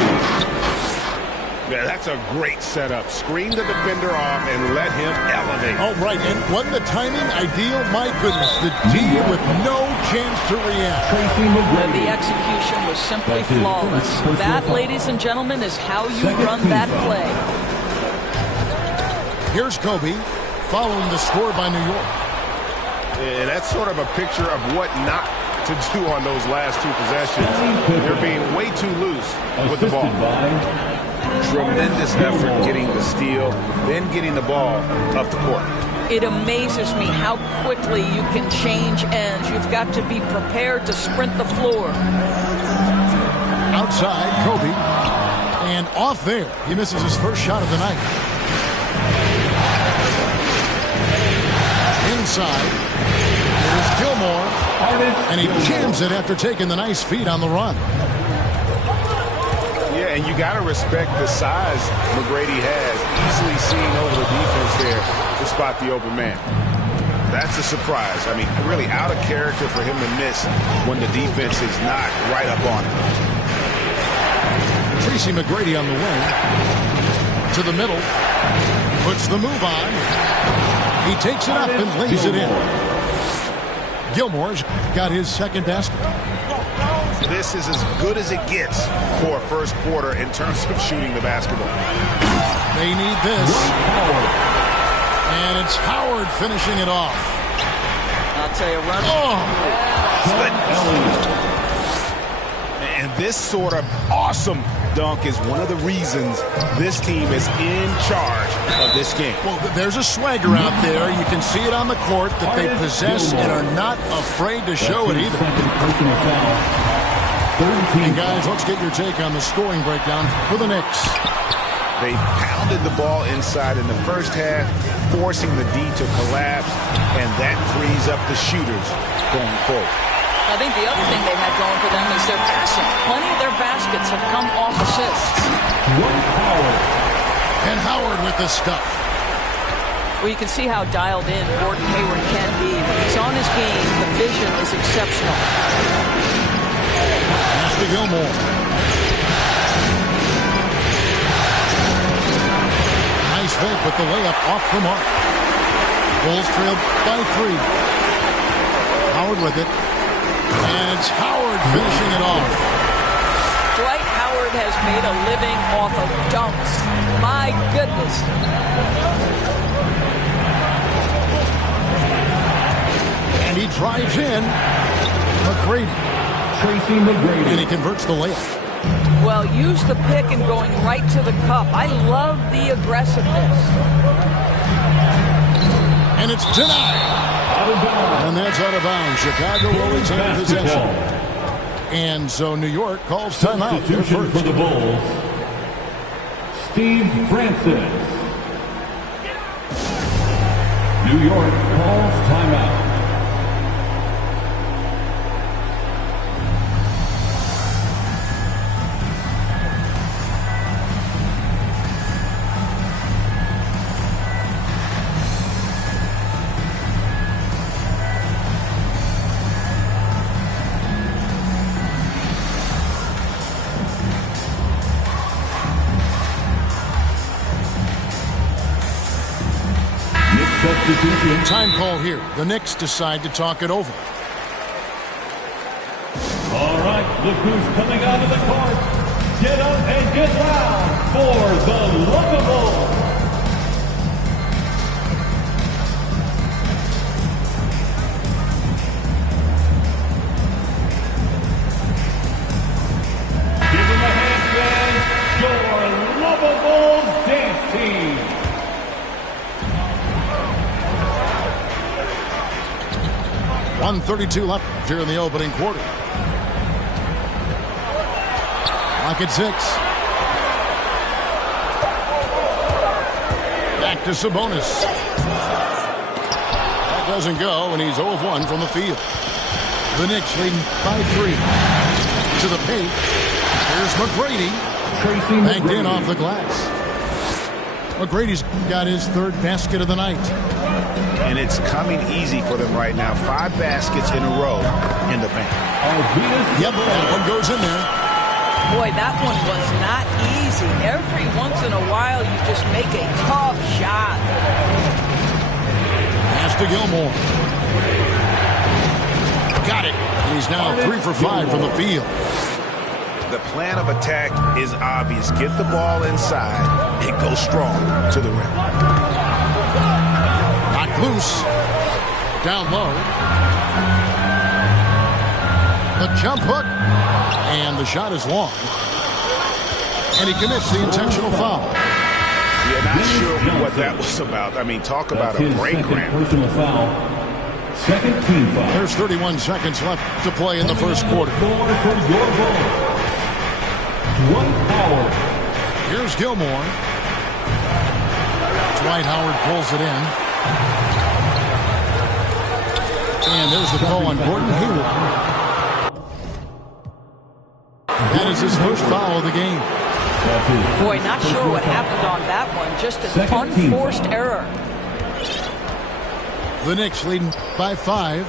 Yeah, that's a great setup. Screen the defender off and let him elevate. Oh, right. And wasn't the timing ideal? My goodness, the D with no chance to react. The execution was simply flawless. That, ladies and gentlemen, is how you run that play. Here's Kobe following the score by New York. And that's sort of a picture of what not to do on those last two possessions. They're being way too loose with the ball. Tremendous effort getting the steal, then getting the ball up the court. It amazes me how quickly you can change ends. You've got to be prepared to sprint the floor. Outside, Kobe. And off there. He misses his first shot of the night. Inside. Here's Gilmore. And he jams it after taking the nice feed on the run. Yeah, and you got to respect the size McGrady has. Easily seeing over the defense there to spot the open man. That's a surprise. I mean, really out of character for him to miss when the defense is not right up on him. Tracy McGrady on the wing. To the middle. Puts the move on. He takes it up and lays it in. Gilmore's got his second basket. This is as good as it gets for a first quarter in terms of shooting the basketball. They need this. And it's Howard finishing it off. I'll tell you, run. Oh! And this sort of awesome dunk is one of the reasons this team is in charge of this game. Well, there's a swagger out there. You can see it on the court that they possess and are not afraid to show it either. And guys, let's get your take on the scoring breakdown for the Knicks. They pounded the ball inside in the first half, forcing the D to collapse, and that frees up the shooters going forward. I think the other thing they've had going for them is their passing. Plenty of their baskets have come off assists. And Howard with the stuff. Well, you can see how dialed in Gordon Hayward can be. When he's on his game, the vision is exceptional. Pass to Gilmore. Nice fake with the layup off the mark. Bulls trailed by 3. Howard with it. And it's Howard finishing it off. Dwight Howard has made a living off of dunks. My goodness. And he drives in. McGrady. Tracy McGrady. And he converts the layup. Well, use the pick and going right to the cup. I love the aggressiveness. And it's denied. And that's out of bounds. Chicago will retain possession. And so New York calls timeout. Substitution for the Bulls. Steve Francis. New York calls timeout. Time call here. The Knicks decide to talk it over. All right, look who's coming out of the court. Get up and get loud for the Lovable. Give them a hand, fans. Your Lovables dance team. 1:32 left here in the opening quarter. Clock at 6. Back to Sabonis. That doesn't go, and he's 0 of 1 from the field. The Knicks leading by 3. into the paint. Here's McGrady. Banked in off the glass. McGrady's got his third basket of the night. And it's coming easy for them right now. 5 baskets in a row in the paint. Yep, that one goes in there. Boy, that one was not easy. Every once in a while, you just make a tough shot. Pass to Gilmore. Got it. And he's now 3 for 5 from the field. The plan of attack is obvious. Get the ball inside and go strong to the rim. Knocked loose. Down low. The jump hook. And the shot is long. And he commits the intentional foul. Yeah, not sure what that was about. I mean, talk about a break gram. Personal foul. Second team foul. There's 31 seconds left to play in the first quarter. For your ball. Dwight Howard. Here's Gilmore. Dwight Howard pulls it in. And there's the call on Gordon Hayward. That is his first foul of the game. Boy, not sure what happened on that one. Just an unforced error. The Knicks leading by 5.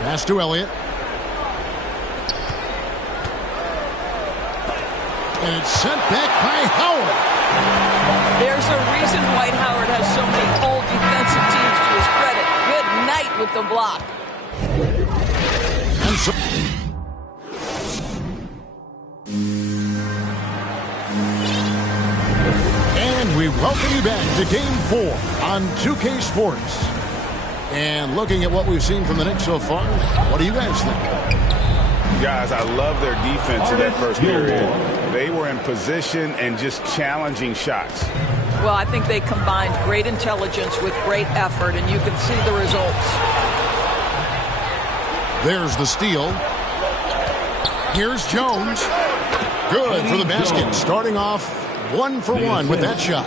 Pass to Elliott. And it's sent back by Howard. There's a reason Dwight Howard has so many old defensive teams to his credit. Good night with the block. And so we welcome you back to Game 4 on 2K Sports. And looking at what we've seen from the Knicks so far, what do you guys think? Guys, I love their defense in that first period. They were in position and just challenging shots. Well, I think they combined great intelligence with great effort, and you can see the results. There's the steal. Here's Jones. Good for the basket. Starting off 1 for 1 with that shot.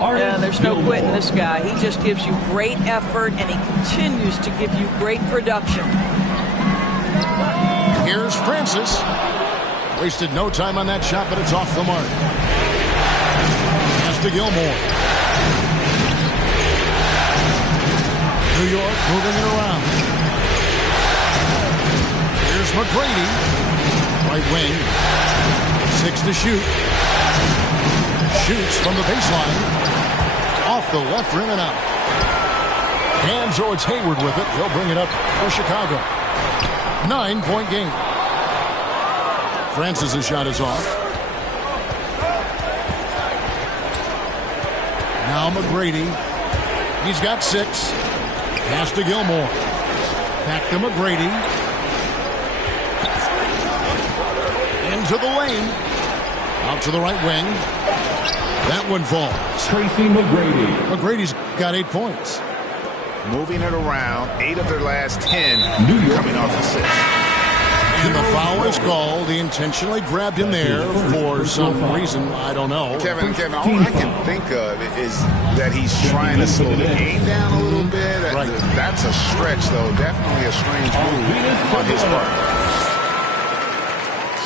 Yeah, there's no quitting this guy. He just gives you great effort, and he continues to give you great production. Here's Francis. Wasted no time on that shot, but it's off the mark. Pass to Gilmore. New York moving it around. Here's McGrady. Right wing. 6 to shoot. Shoots from the baseline. Off the left rim and out. And so it's Hayward with it. He'll bring it up for Chicago. 9-point game. Francis' shot is off. Now McGrady. He's got 6. Pass to Gilmore. Back to McGrady. Into the lane. Out to the right wing. That one falls. Tracy McGrady. McGrady's got 8 points. Moving it around. 8 of their last 10 coming off assists. And the foul is called. He intentionally grabbed him there for some reason. I don't know. Kevin, all I can think of is that he's trying to slow the game down a little bit. Right. That's a stretch, though. Definitely a strange move on his part.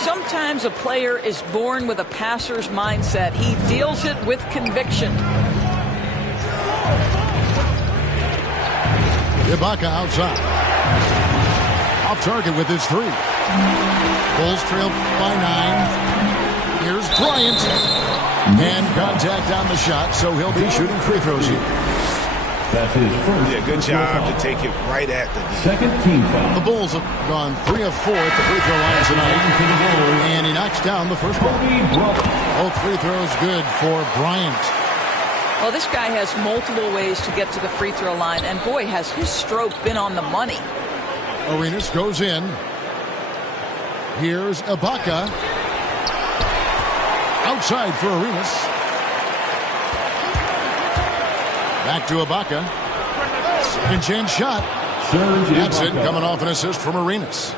Sometimes a player is born with a passer's mindset. He deals it with conviction. Ibaka outside. Off target with his 3. Bulls trail by 9. Here's Bryant. And contact on the shot, so he'll be shooting free throws here. That's his first. Yeah, good job to take it right at the second team foul. The Bulls have gone 3 of 4 at the free throw line tonight. And he knocks down the first one. Both free throws good for Bryant. Well, this guy has multiple ways to get to the free throw line, and boy, has his stroke been on the money. Arenas goes in. Here's Ibaka. Outside for Arenas. Back to Ibaka. Second chance shot. That's it, coming off an assist from Arenas.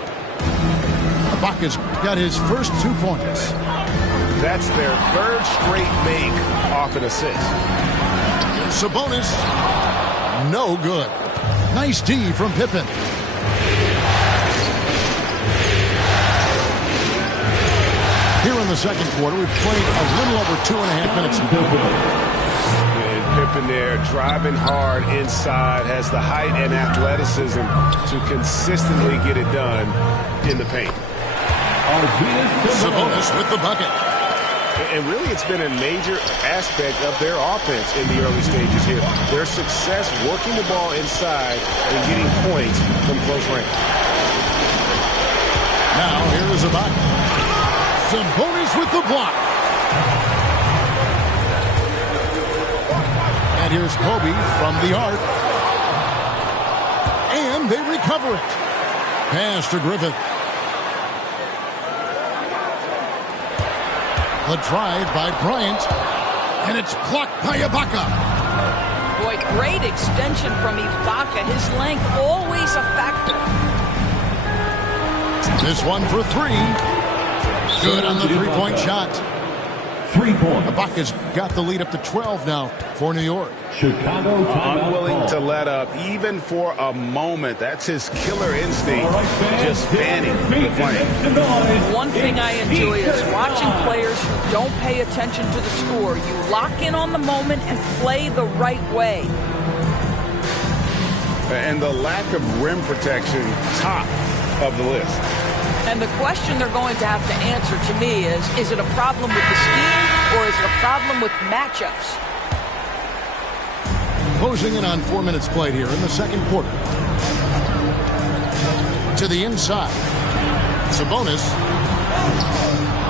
Ibaka's got his first 2 points. That's their 3rd straight make off an assist. Sabonis. No good. Nice D from Pippen. in the second quarter. We've played a little over 2.5 minutes now. And Pippen there driving hard inside, has the height and athleticism to consistently get it done in the paint. Sabonis with the bucket. And really, it's been a major aspect of their offense in the early stages here. Their success working the ball inside and getting points from close range. Now, here's Ibaka. Sabonis with the block. And here's Kobe from the arc. And they recover it. Pass to Griffith. The drive by Bryant, and it's blocked by Ibaka. Boy, great extension from Ibaka. His length always a factor. This one for three. Good on the three-point shot. 3 points. Ibaka's got the lead up to 12 now for New York. Chicago unwilling to let up even for a moment. That's his killer instinct, just fanning the flame. One thing I enjoy is watching players who don't pay attention to the score. You lock in on the moment and play the right way. And the lack of rim protection, top of the list. And the question they're going to have to answer to me is it a problem with the scheme or is it a problem with matchups? Closing in on 4 minutes played here in the second quarter. To the inside. Sabonis.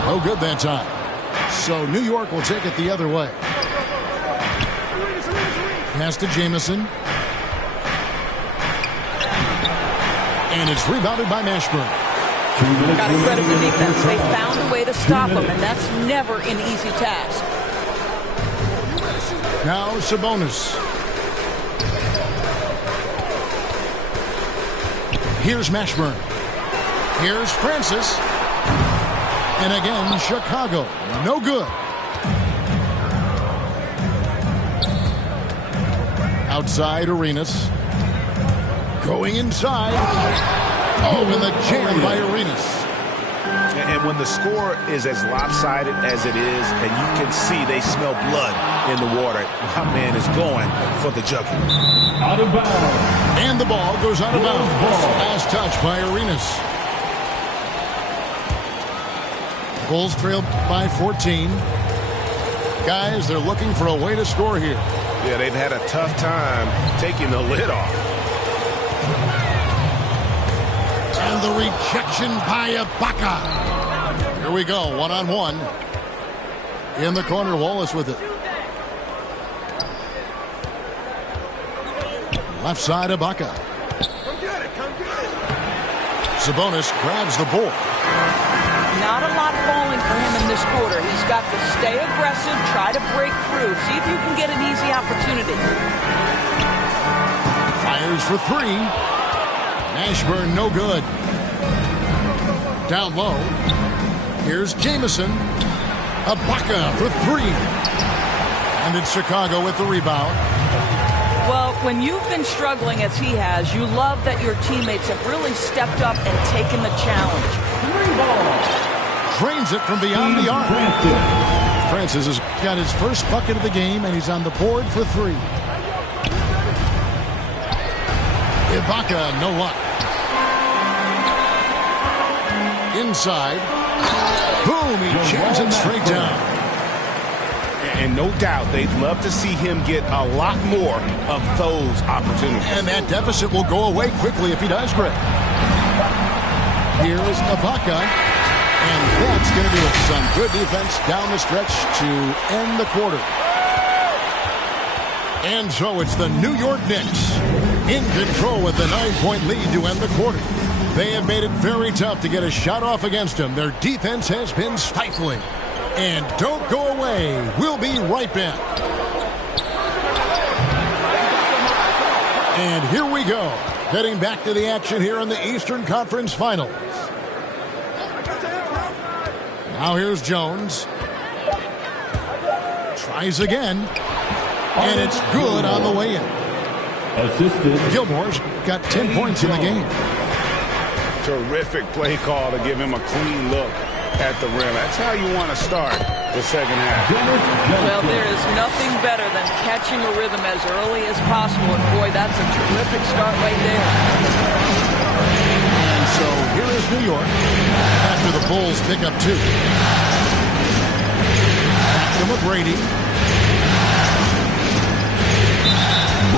No good that time. So New York will take it the other way. Pass to Jamison. And it's rebounded by Mashburn. Got to credit the defense. They found a way to stop him, and that's never an easy task. Now Sabonis. Here's Mashburn. Here's Francis. And again, Chicago. No good. Outside Arenas. Going inside. Oh, and the jam by Arenas. And when the score is as lopsided as it is, and you can see they smell blood in the water, my man is going for the jugular. Out of bounds. And the ball goes out of bounds. Last touch by Arenas. Bulls trail by 14. Guys, they're looking for a way to score here. Yeah, they've had a tough time taking the lid off. And the rejection by Ibaka. Here we go, one-on-one. In the corner, Wallace with it. Left side, Ibaka. Sabonis grabs the board. Not a lot falling for him in this quarter. He's got to stay aggressive, try to break through, see if you can get an easy opportunity. Fires for three. Mashburn, no good. Down low. Here's Jamison. Ibaka for three. And it's Chicago with the rebound. Well, when you've been struggling as he has, you love that your teammates have really stepped up and taken the challenge. Drains it from beyond the arc. Francis has got his first bucket of the game, and he's on the board for three. Ibaka, no luck. Inside. Boom, he jams it straight down. And no doubt they'd love to see him get a lot more of those opportunities. And that deficit will go away quickly if he does, Greg. Here's Ibaka. And that's going to do it. Some good defense down the stretch to end the quarter. And so it's the New York Knicks in control with the 9-point lead to end the quarter. They have made it very tough to get a shot off against them. Their defense has been stifling. And don't go away. We'll be right back. And here we go. Heading back to the action here in the Eastern Conference Finals. Now here's Jones. Tries again. And it's good on the way in. Assisted. Gilmore's got 10 points in the game. Terrific play call to give him a clean look. at the rim. That's how you want to start the second half. Well, there is nothing better than catching a rhythm as early as possible. And boy, that's a terrific start right there. And so here is New York after the Bulls pick up 2. Back to McGrady.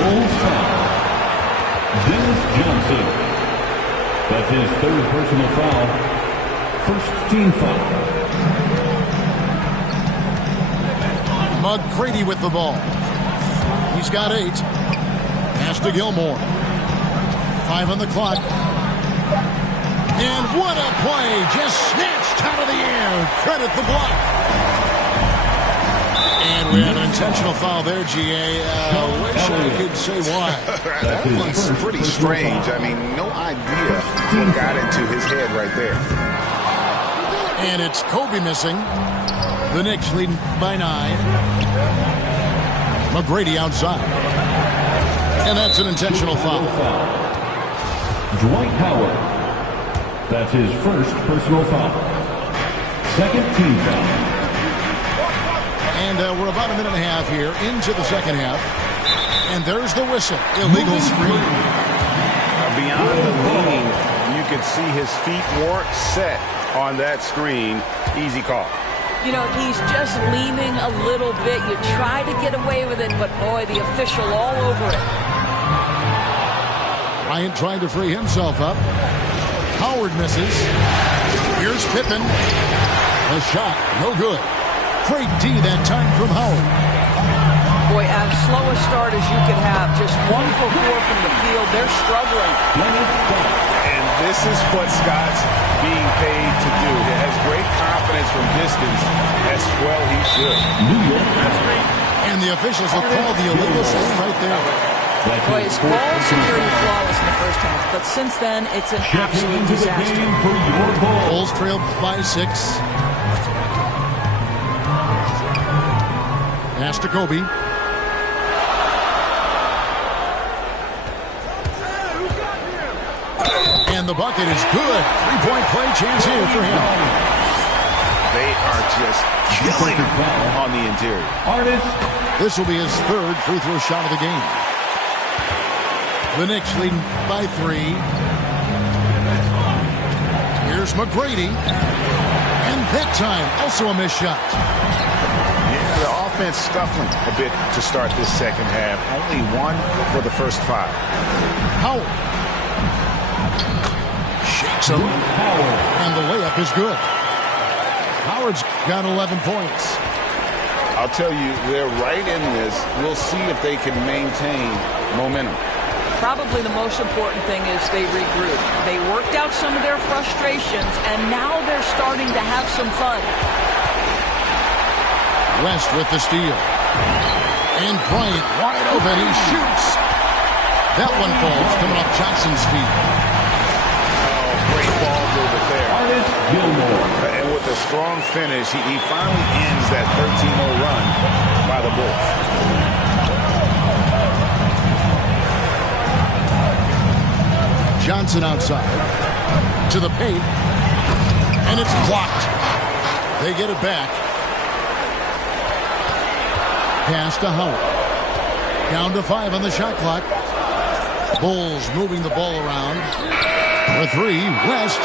Bulls foul. Dennis Johnson. That's his 3rd personal foul. First team foul. McGrady with the ball. He's got 8. Pass to Gilmore. 5 on the clock. And what a play. Just snatched out of the air. Credit the block. And we have an intentional foul there, G.A. Wish I could say why. That was pretty strange. I mean, no idea what got into his head right there. And it's Kobe missing. The Knicks leading by 9. McGrady outside. And that's an intentional foul. Dwight Howard. That's his 1st personal foul. 2nd team foul. And we're about a minute and a half here into the second half. And there's the whistle. Illegal screen. Beyond the leaning, you could see his feet weren't set on that screen. Easy call. You know, he's just leaning a little bit. You try to get away with it, but boy, the official all over it. Bryant trying to free himself up. Howard misses. Here's Pippen. A shot, no good. Great D that time from Howard. Boy, as slow a start as you could have. Just 1 for 4 from the field. They're struggling. And this is what Scott's being paid to do. He has great confidence from distance. As well he should. And the officials will call the illegal save right there. Boy, his ball security flawless in the first half. But since then, it's an absolute disaster. Bulls trailed by 6. Pass to Kobe. And the bucket is good. 3-point play chance here for him. They are just killing on the interior. This will be his 3rd free throw shot of the game. The Knicks leading by 3. Here's McGrady. And that time, also a missed shot. Yeah, the offense scuffling a bit to start this second half. Only 1 for the first 5. Howard. Shakes him. And the layup is good. Howard's got 11 points. I'll tell you, they're right in this. We'll see if they can maintain momentum. Probably the most important thing is they regroup. They worked out some of their frustrations, and now they're starting to have some fun. West with the steal. And Bryant wide open. He shoots. That one falls coming off Johnson's feet. Oh, great ball movement there. And with a strong finish, he finally ends that 13-0 run by the Bulls. Johnson outside to the paint, and it's blocked. They get it back. Pass to Howard. Down to 5 on the shot clock. Bulls moving the ball around. For 3, West.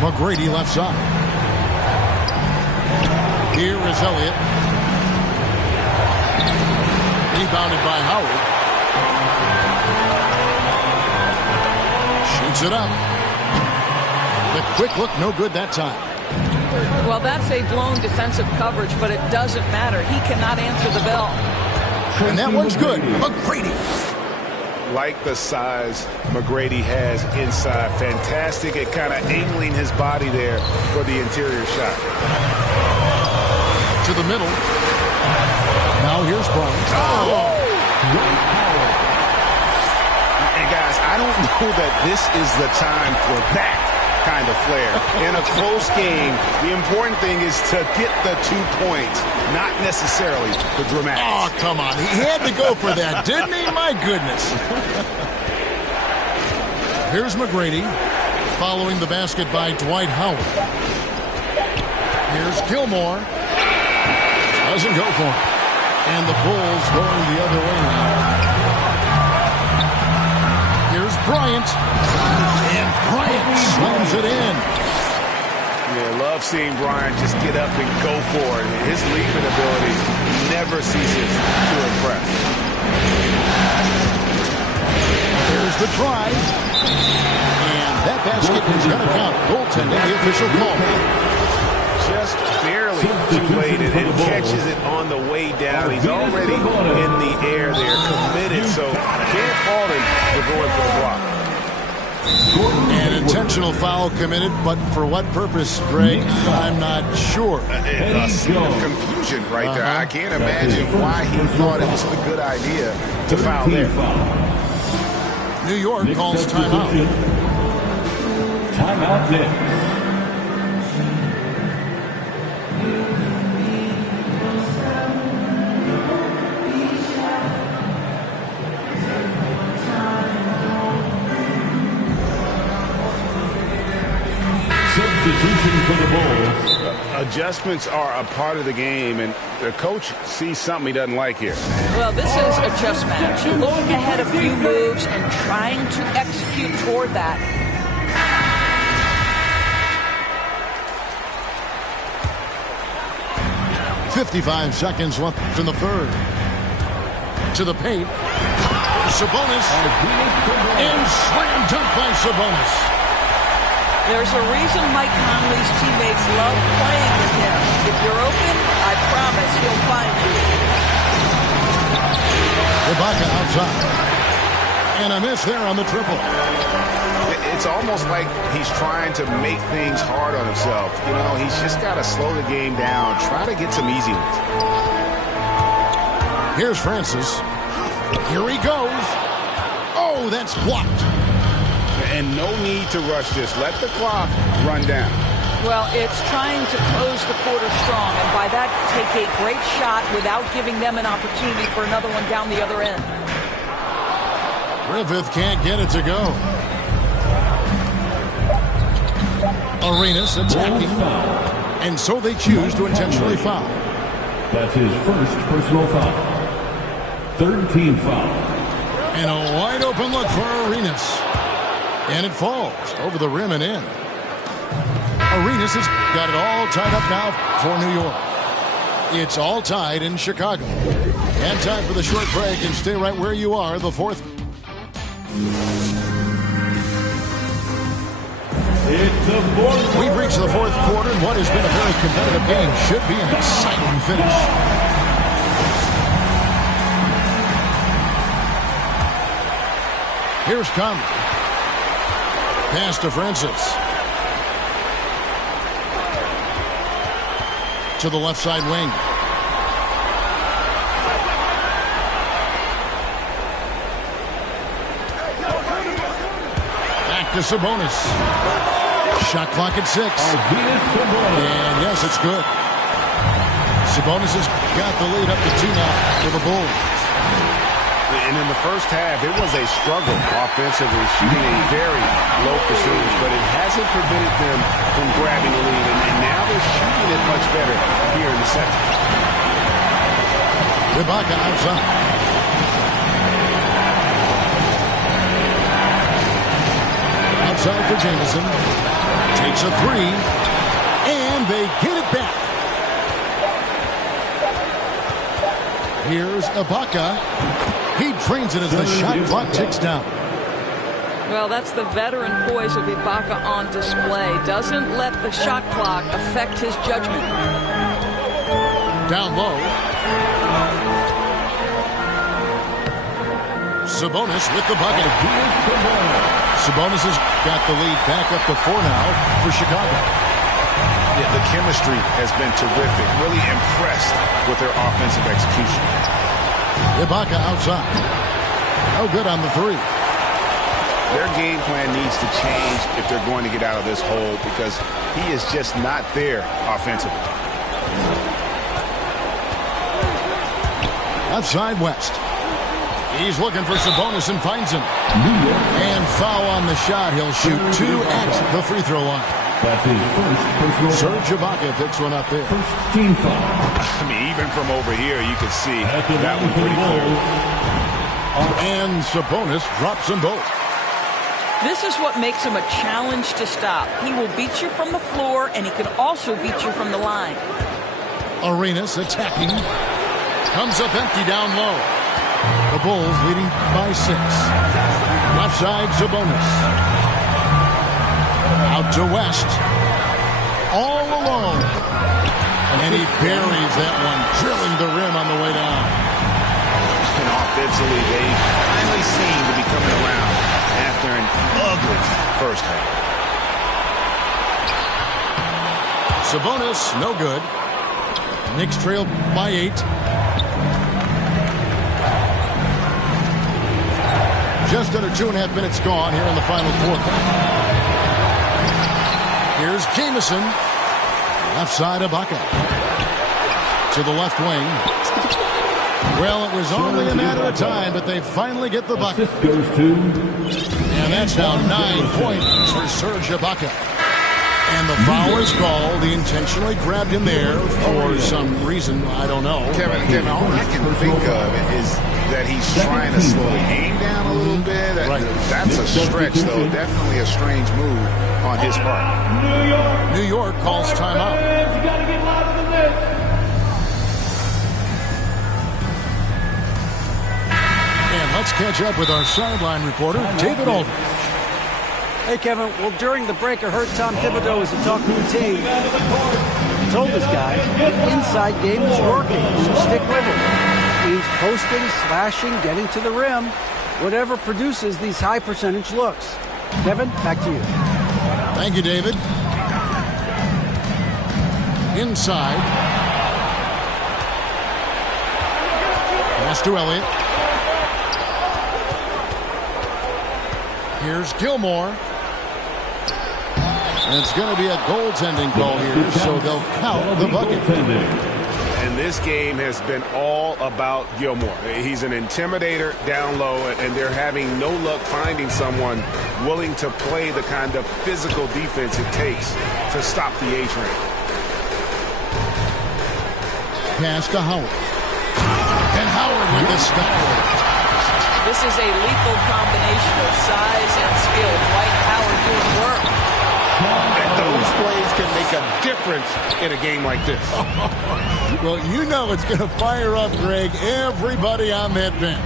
McGrady left side. Here is Elliott. Rebounded by Howard. Shoots it up. The quick look, no good that time. Well, that's a blown defensive coverage, but it doesn't matter. He cannot answer the bell. And that one's good. McGrady. Like the size McGrady has inside. Fantastic at kind of angling his body there for the interior shot. To the middle. Now here's Bryant. Oh! And guys, I don't know that this is the time for that kind of flair. In a close game, the important thing is to get the 2 points, not necessarily the dramatics. Oh, come on. He had to go for that, didn't he? My goodness. Here's McGrady. following the basket by Dwight Howard. Here's Gilmore. Doesn't go for it. And the Bulls going the other way now. Here's Bryant. And Bryant slams it in. Yeah, love seeing Bryant just get up and go for it. His leaping ability never ceases to impress. Here's the drive. And that basket is going to count. Goaltending, the official call. Just barely deflated and catches it on the way down. He's already in the air there, committed, so can't fault him for going for the block. An intentional foul committed, but for what purpose, Greg? I'm not sure. A scene of confusion right there. I can't imagine why he thought it was a good idea to foul there. New York calls timeout. Timeout Knicks. Substitution for the Bulls. Adjustments are a part of the game, and the coach sees something he doesn't like here. Well, this is a chess match. Looking ahead a few moves and trying to execute toward that. 55 seconds left in the third. To the paint. Sabonis. And slam dunk by Sabonis. There's a reason Mike Conley's teammates love playing with him. If you're open, I promise he'll find you. Ibaka outside. And a miss there on the triple. It's almost like he's trying to make things hard on himself. You know, he's just got to slow the game down, try to get some easy ones. Here's Francis. Here he goes. Oh, that's blocked. And no need to rush this. Let the clock run down. Well, it's trying to close the quarter strong, and by that, take a great shot without giving them an opportunity for another one down the other end. Griffith can't get it to go. Arenas attacking. And so they choose to intentionally foul. That's his first personal foul. Third team foul. And a wide open look for Arenas. And it falls over the rim and in. Arenas has got it all tied up now for New York. It's all tied in Chicago. And time for the short break, and stay right where you are. The fourth. We've reached the fourth quarter, and what has been a very competitive game should be an exciting finish. Here's Conley. Pass to Francis. To the left side wing. Back to Sabonis. Shot clock at 6. And yes, it's good. Sabonis has got the lead up to 2 now for the Bulls. And in the first half, it was a struggle offensively, shooting a very low percentage, but it hasn't prevented them from grabbing the lead. And now they're shooting it much better here in the second. Ibaka outside. Outside for Jameson. Takes a 3. And they get it back. Here's Ibaka. He drains it as the shot clock ticks down. Well, that's the veteran poise of Ibaka on display. Doesn't let the shot clock affect his judgment. Down low. Sabonis with the bucket. Sabonis has got the lead back up to 4 now for Chicago. Yeah, the chemistry has been terrific. Really impressed with their offensive execution. Ibaka outside. No good on the 3. Their game plan needs to change if they're going to get out of this hole, because he is just not there offensively. Outside West. He's looking for Sabonis and finds him. And foul on the shot. He'll shoot 2 at the free throw line. That's his first personal. Serge Ibaka picks one up there. First team foul. I mean, even from over here, you can see that one pretty clear. And Sabonis drops them both. This is what makes him a challenge to stop. He will beat you from the floor, and he can also beat you from the line. Arenas attacking. Comes up empty down low. The Bulls leading by 6. Left side, Sabonis. Out to West. All alone. And he buries that one, drilling the rim on the way down. And offensively, they finally seem to be coming around after an ugly first half. Sabonis, no good. Knicks trail by 8. Just under 2.5 minutes gone here in the final quarter. Here's Jamison. Left side, Ibaka. To the left wing. Well, it was only a matter of time, but they finally get the bucket. Goes to. And that's now 9 points for Serge Ibaka. And the foul is called. He intentionally grabbed him there for some reason. I don't know. Kevin, all I can think of is that he's trying to slow the game down a little bit. That's a stretch, though. Definitely a strange move on his part. New York calls timeout. You got to get louder than this. And let's catch up with our sideline reporter, David Aldridge. Hey, Kevin. Well, during the break, I heard Tom Thibodeau as he talked to the team. He told his guys the inside game is working, so stick with it. It means posting, slashing, getting to the rim, whatever produces these high percentage looks. Kevin, back to you. Thank you, David. Inside. Pass to Elliott. Here's Gilmore. And it's going to be a goaltending call here, so they'll count the bucket. And this game has been all about Gilmore. He's an intimidator down low, and they're having no luck finding someone willing to play the kind of physical defense it takes to stop the A train. Pass to Howard. And Howard with the stop. This is a lethal combination of size and skill. Dwight Howard doing work. And those plays can make a difference in a game like this. Well, you know it's going to fire up, Greg, everybody on that bench.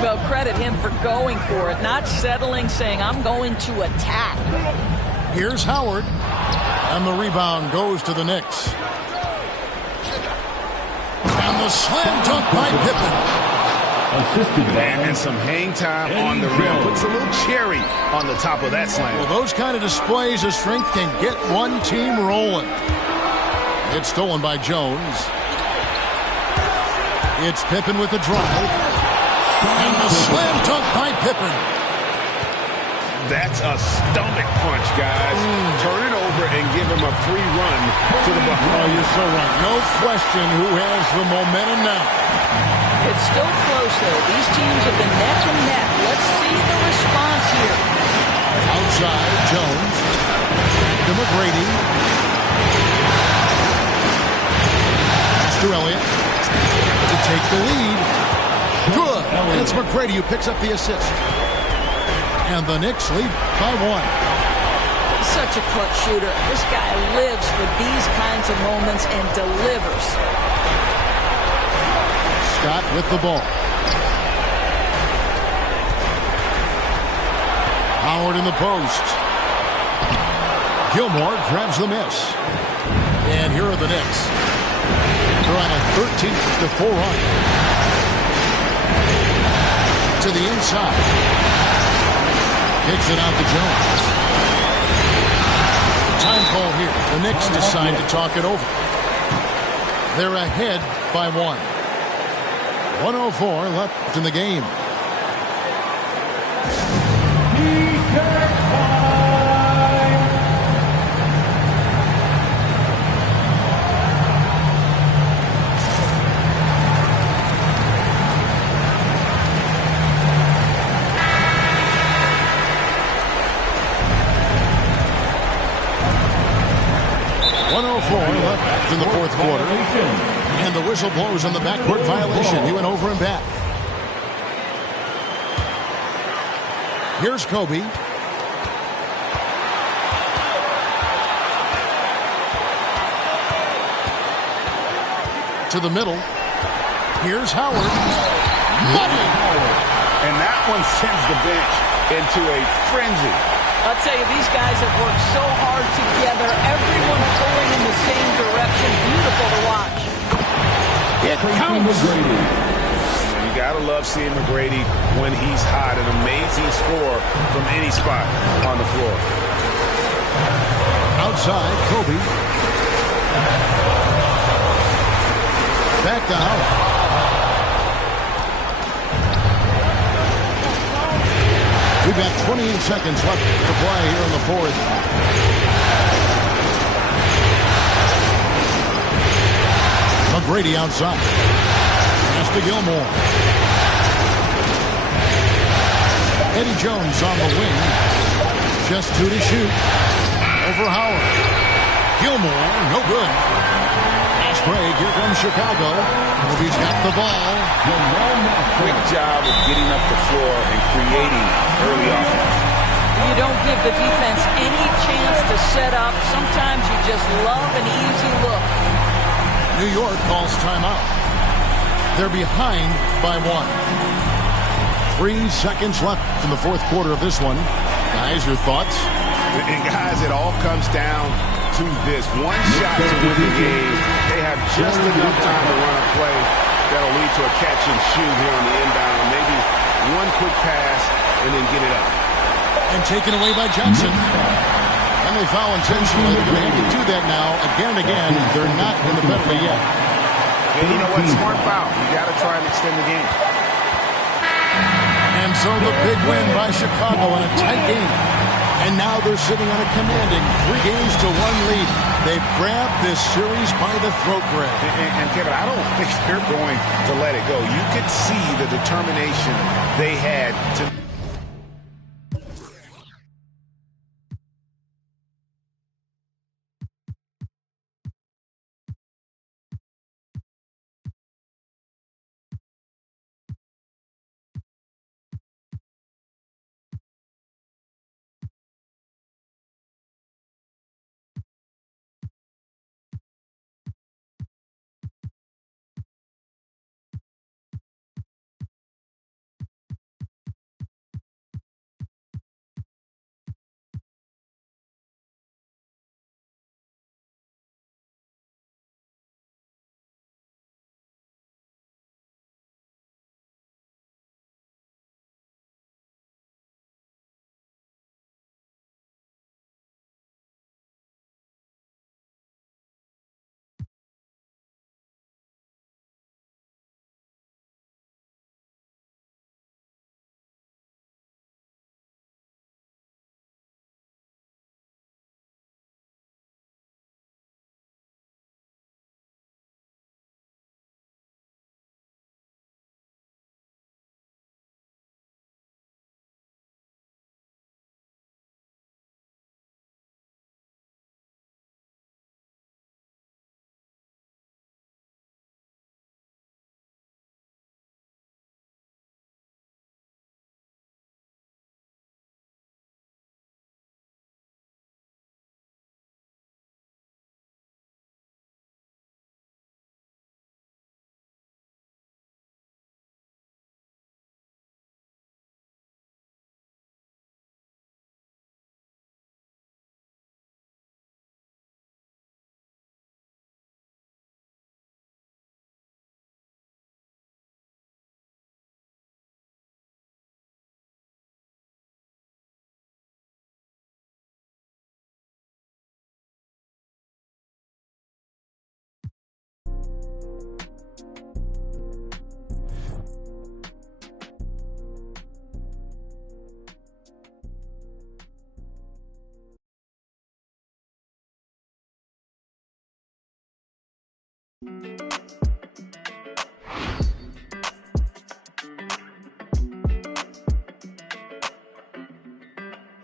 Well, credit him for going for it, not settling, saying, I'm going to attack. Here's Howard. And the rebound goes to the Knicks. And the slam dunk by Pippen. And some hang time on the rim. Puts a little cherry on the top of that slam. Well, those kind of displays of strength can get one team rolling. It's stolen by Jones. It's Pippen with the drive. And the slam dunk by Pippen. That's a stomach punch, guys. Turn it over and give him a free run to the bucket. Oh, you're so right. No question who has the momentum now. It's still close, though. These teams have been neck and neck. Let's see the response here. Outside, Jones. To McGrady. To Elliott. To take the lead. Good. And it's McGrady who picks up the assist. And the Knicks lead by 1. Such a clutch shooter. This guy lives for these kinds of moments and delivers. Scott with the ball. Howard in the post. Gilmore grabs the miss. And here are the Knicks. They're on a 13-4 run. To the inside. Kicks it out to Jones. Time call here. The Knicks decide to talk it over. They're ahead by 1. 1:04 left in the game. in the fourth quarter. And the whistle blows on the backcourt violation. He went over and back. Here's Kobe. To the middle. Here's Howard. Money! And that one sends the bench into a frenzy. I'll tell you, these guys have worked so hard together. Everyone pulling in the same direction. Beautiful to watch. It counts. You gotta love seeing McGrady when he's hot. An amazing score from any spot on the floor. Outside, Kobe. Back to Howard. We've got 28 seconds left to play here in the fourth. McGrady outside. Pass to Gilmore. Eddie Jones on the wing. Just 2 to shoot. Over Howard. Gilmore, no good. Fast break. Here comes Chicago. Kobe's got the ball. Quick job of getting up the floor and creating early offense. You don't give the defense any chance to set up. Sometimes you just love an easy look. New York calls timeout. They're behind by 1. 3 seconds left in the fourth quarter of this one. Guys, your thoughts? And guys, it all comes down to this. One shot to win the game. They have just enough time to run a play that'll lead to a catch and shoot here on the inbound. Maybe one quick pass and then get it up. And taken away by Johnson. And they foul intentionally. They're going to have to do that now again and again. They're not in the penalty yet. And you know what? Smart foul. You got to try and extend the game. And so the big win by Chicago in a tight game. And now they're sitting on a commanding 3-1 lead. They've grabbed this series by the throat, Greg. And Kevin, I don't think they're going to let it go. You could see the determination they had to...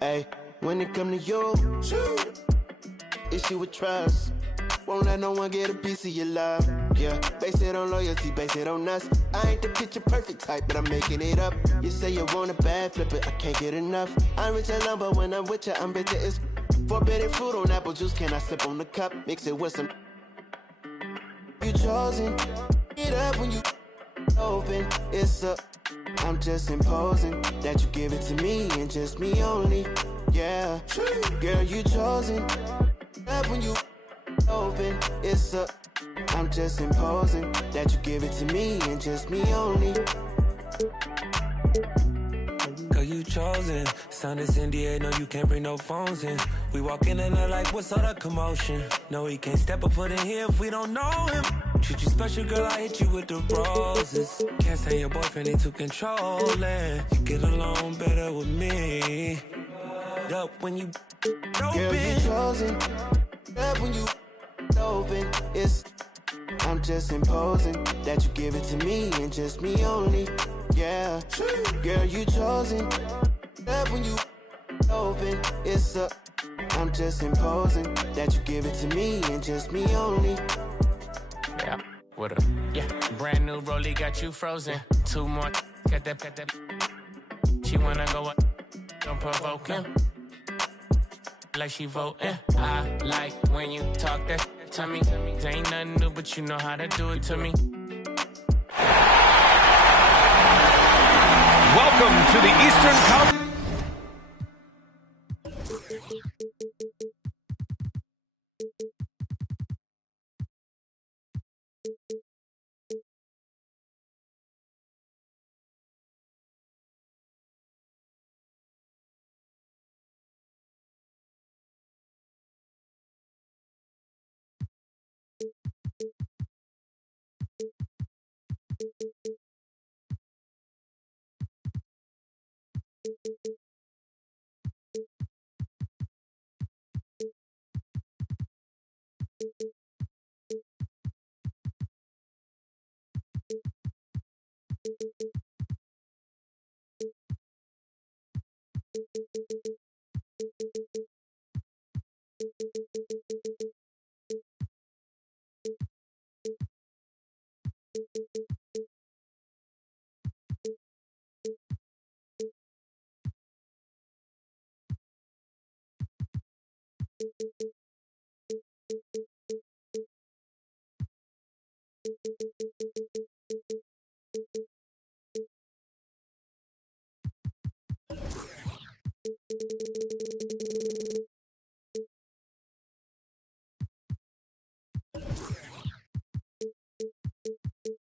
Hey, when it come to you, issue with trust. Won't let no one get a piece of your love. Yeah, base it on loyalty, base it on us. I ain't the picture perfect type, but I'm making it up. You say you want a bad, flip it, I can't get enough. I'm rich alone, but when I'm with you, I'm bitter as forbidden fruit on apple juice. Can I sip on the cup? Mix it with some. You chosen. It up when you open. It's up. I'm just imposing that you give it to me and just me only. Yeah, girl, you chosen. Up when you open. It's up. I'm just imposing that you give it to me and just me only. Girl, you chosen. Sound is NDA, no, you can't bring no phones in. We walk in and they're like, what's all the commotion? No, he can't step a foot in here if we don't know him. Treat you special, girl, I hit you with the roses. Can't stand your boyfriend, he too controlling. You get along better with me. Up when you open. Girl, you chosen. Up when you open. It's. I'm just imposing that you give it to me and just me only. Yeah, girl, you chosen. Up when you open. It's up. I'm just imposing that you give it to me and just me only. Yeah, what up? Yeah, brand new rollie got you frozen. Two more, got that. She wanna go up, don't provoke him. Like she voting. I like when you talk that to me. There ain't nothing new, but you know how to do it to me. Welcome to the Eastern Conference.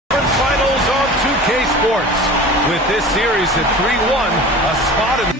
Finals on 2K Sports. With this series at 3-1, a spot in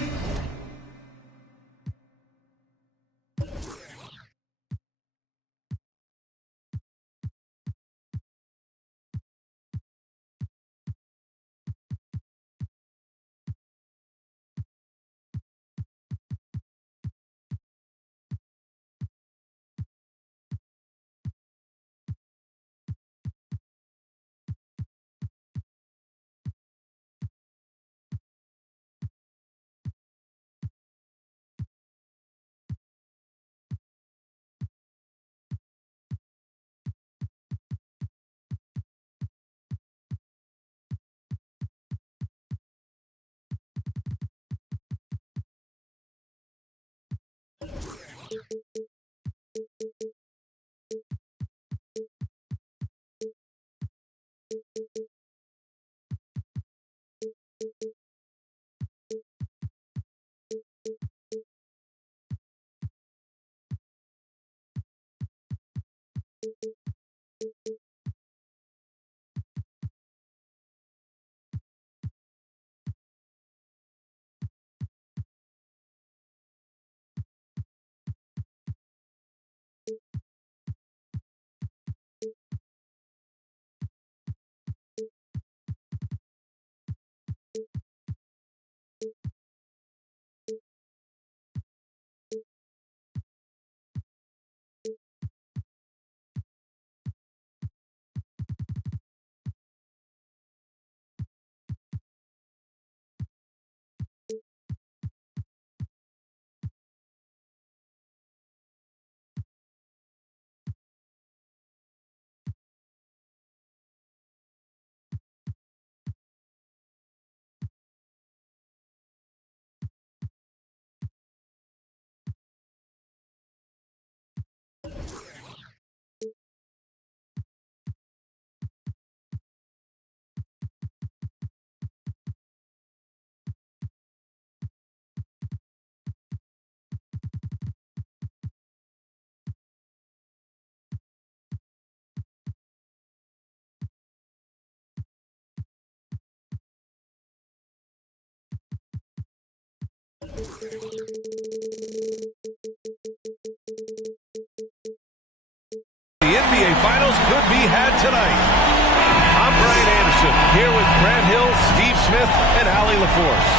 Smith and Allie LaForce.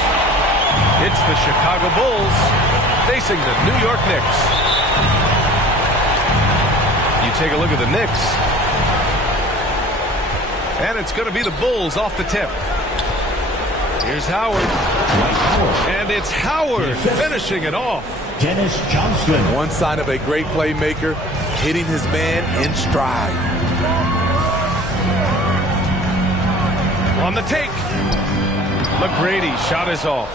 It's the Chicago Bulls facing the New York Knicks. You take a look at the Knicks. And it's going to be the Bulls off the tip. Here's Howard. And it's Howard finishing it off. Dennis Johnson. One sign of a great playmaker, hitting his man in stride. On the take. McGrady shot is off.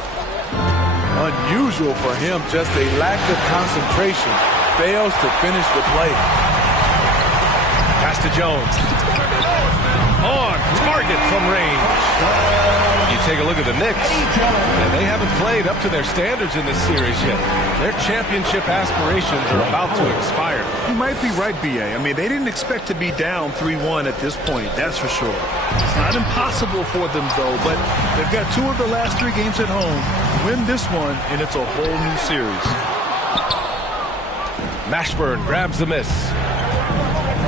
Unusual for him, just a lack of concentration. Fails to finish the play. Pass to Jones. On target from range. You take a look at the Knicks, and they haven't played up to their standards in this series yet. Their championship aspirations are about to expire. You might be right, B.A. I mean, they didn't expect to be down 3-1 at this point, that's for sure. It's not impossible for them, though, but they've got 2 of the last 3 games at home. Win this one, and it's a whole new series. Mashburn grabs the miss.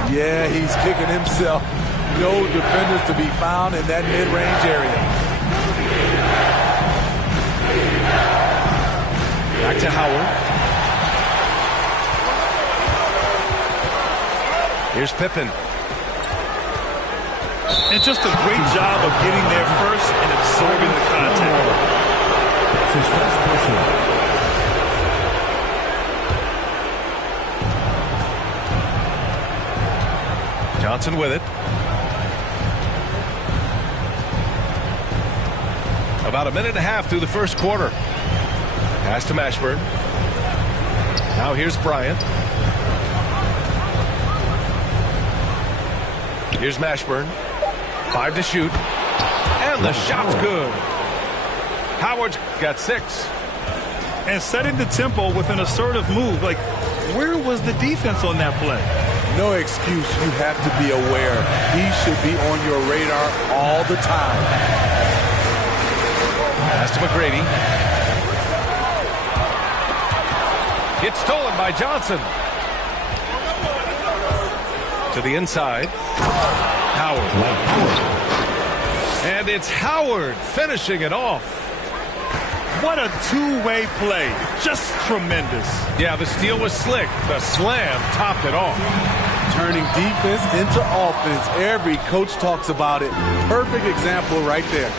Yeah, he's kicking himself. No defenders to be found in that mid-range area. Back to Howard. Here's Pippen. And just a great job of getting there first and absorbing the contact. It's his first personal. Johnson with it. About a minute and a half through the first quarter. Pass to Mashburn. Now here's Bryant. Here's Mashburn. 5 to shoot. And the shot's good. Howard's got 6. And setting the tempo with an assertive move. Like, where was the defense on that play? No excuse. You have to be aware. He should be on your radar all the time. Pass to McGrady. It's stolen by Johnson. To the inside. Howard. And it's Howard finishing it off. What a two-way play. Just tremendous. Yeah, the steal was slick. The slam topped it off. Turning defense into offense. Every coach talks about it. Perfect example right there.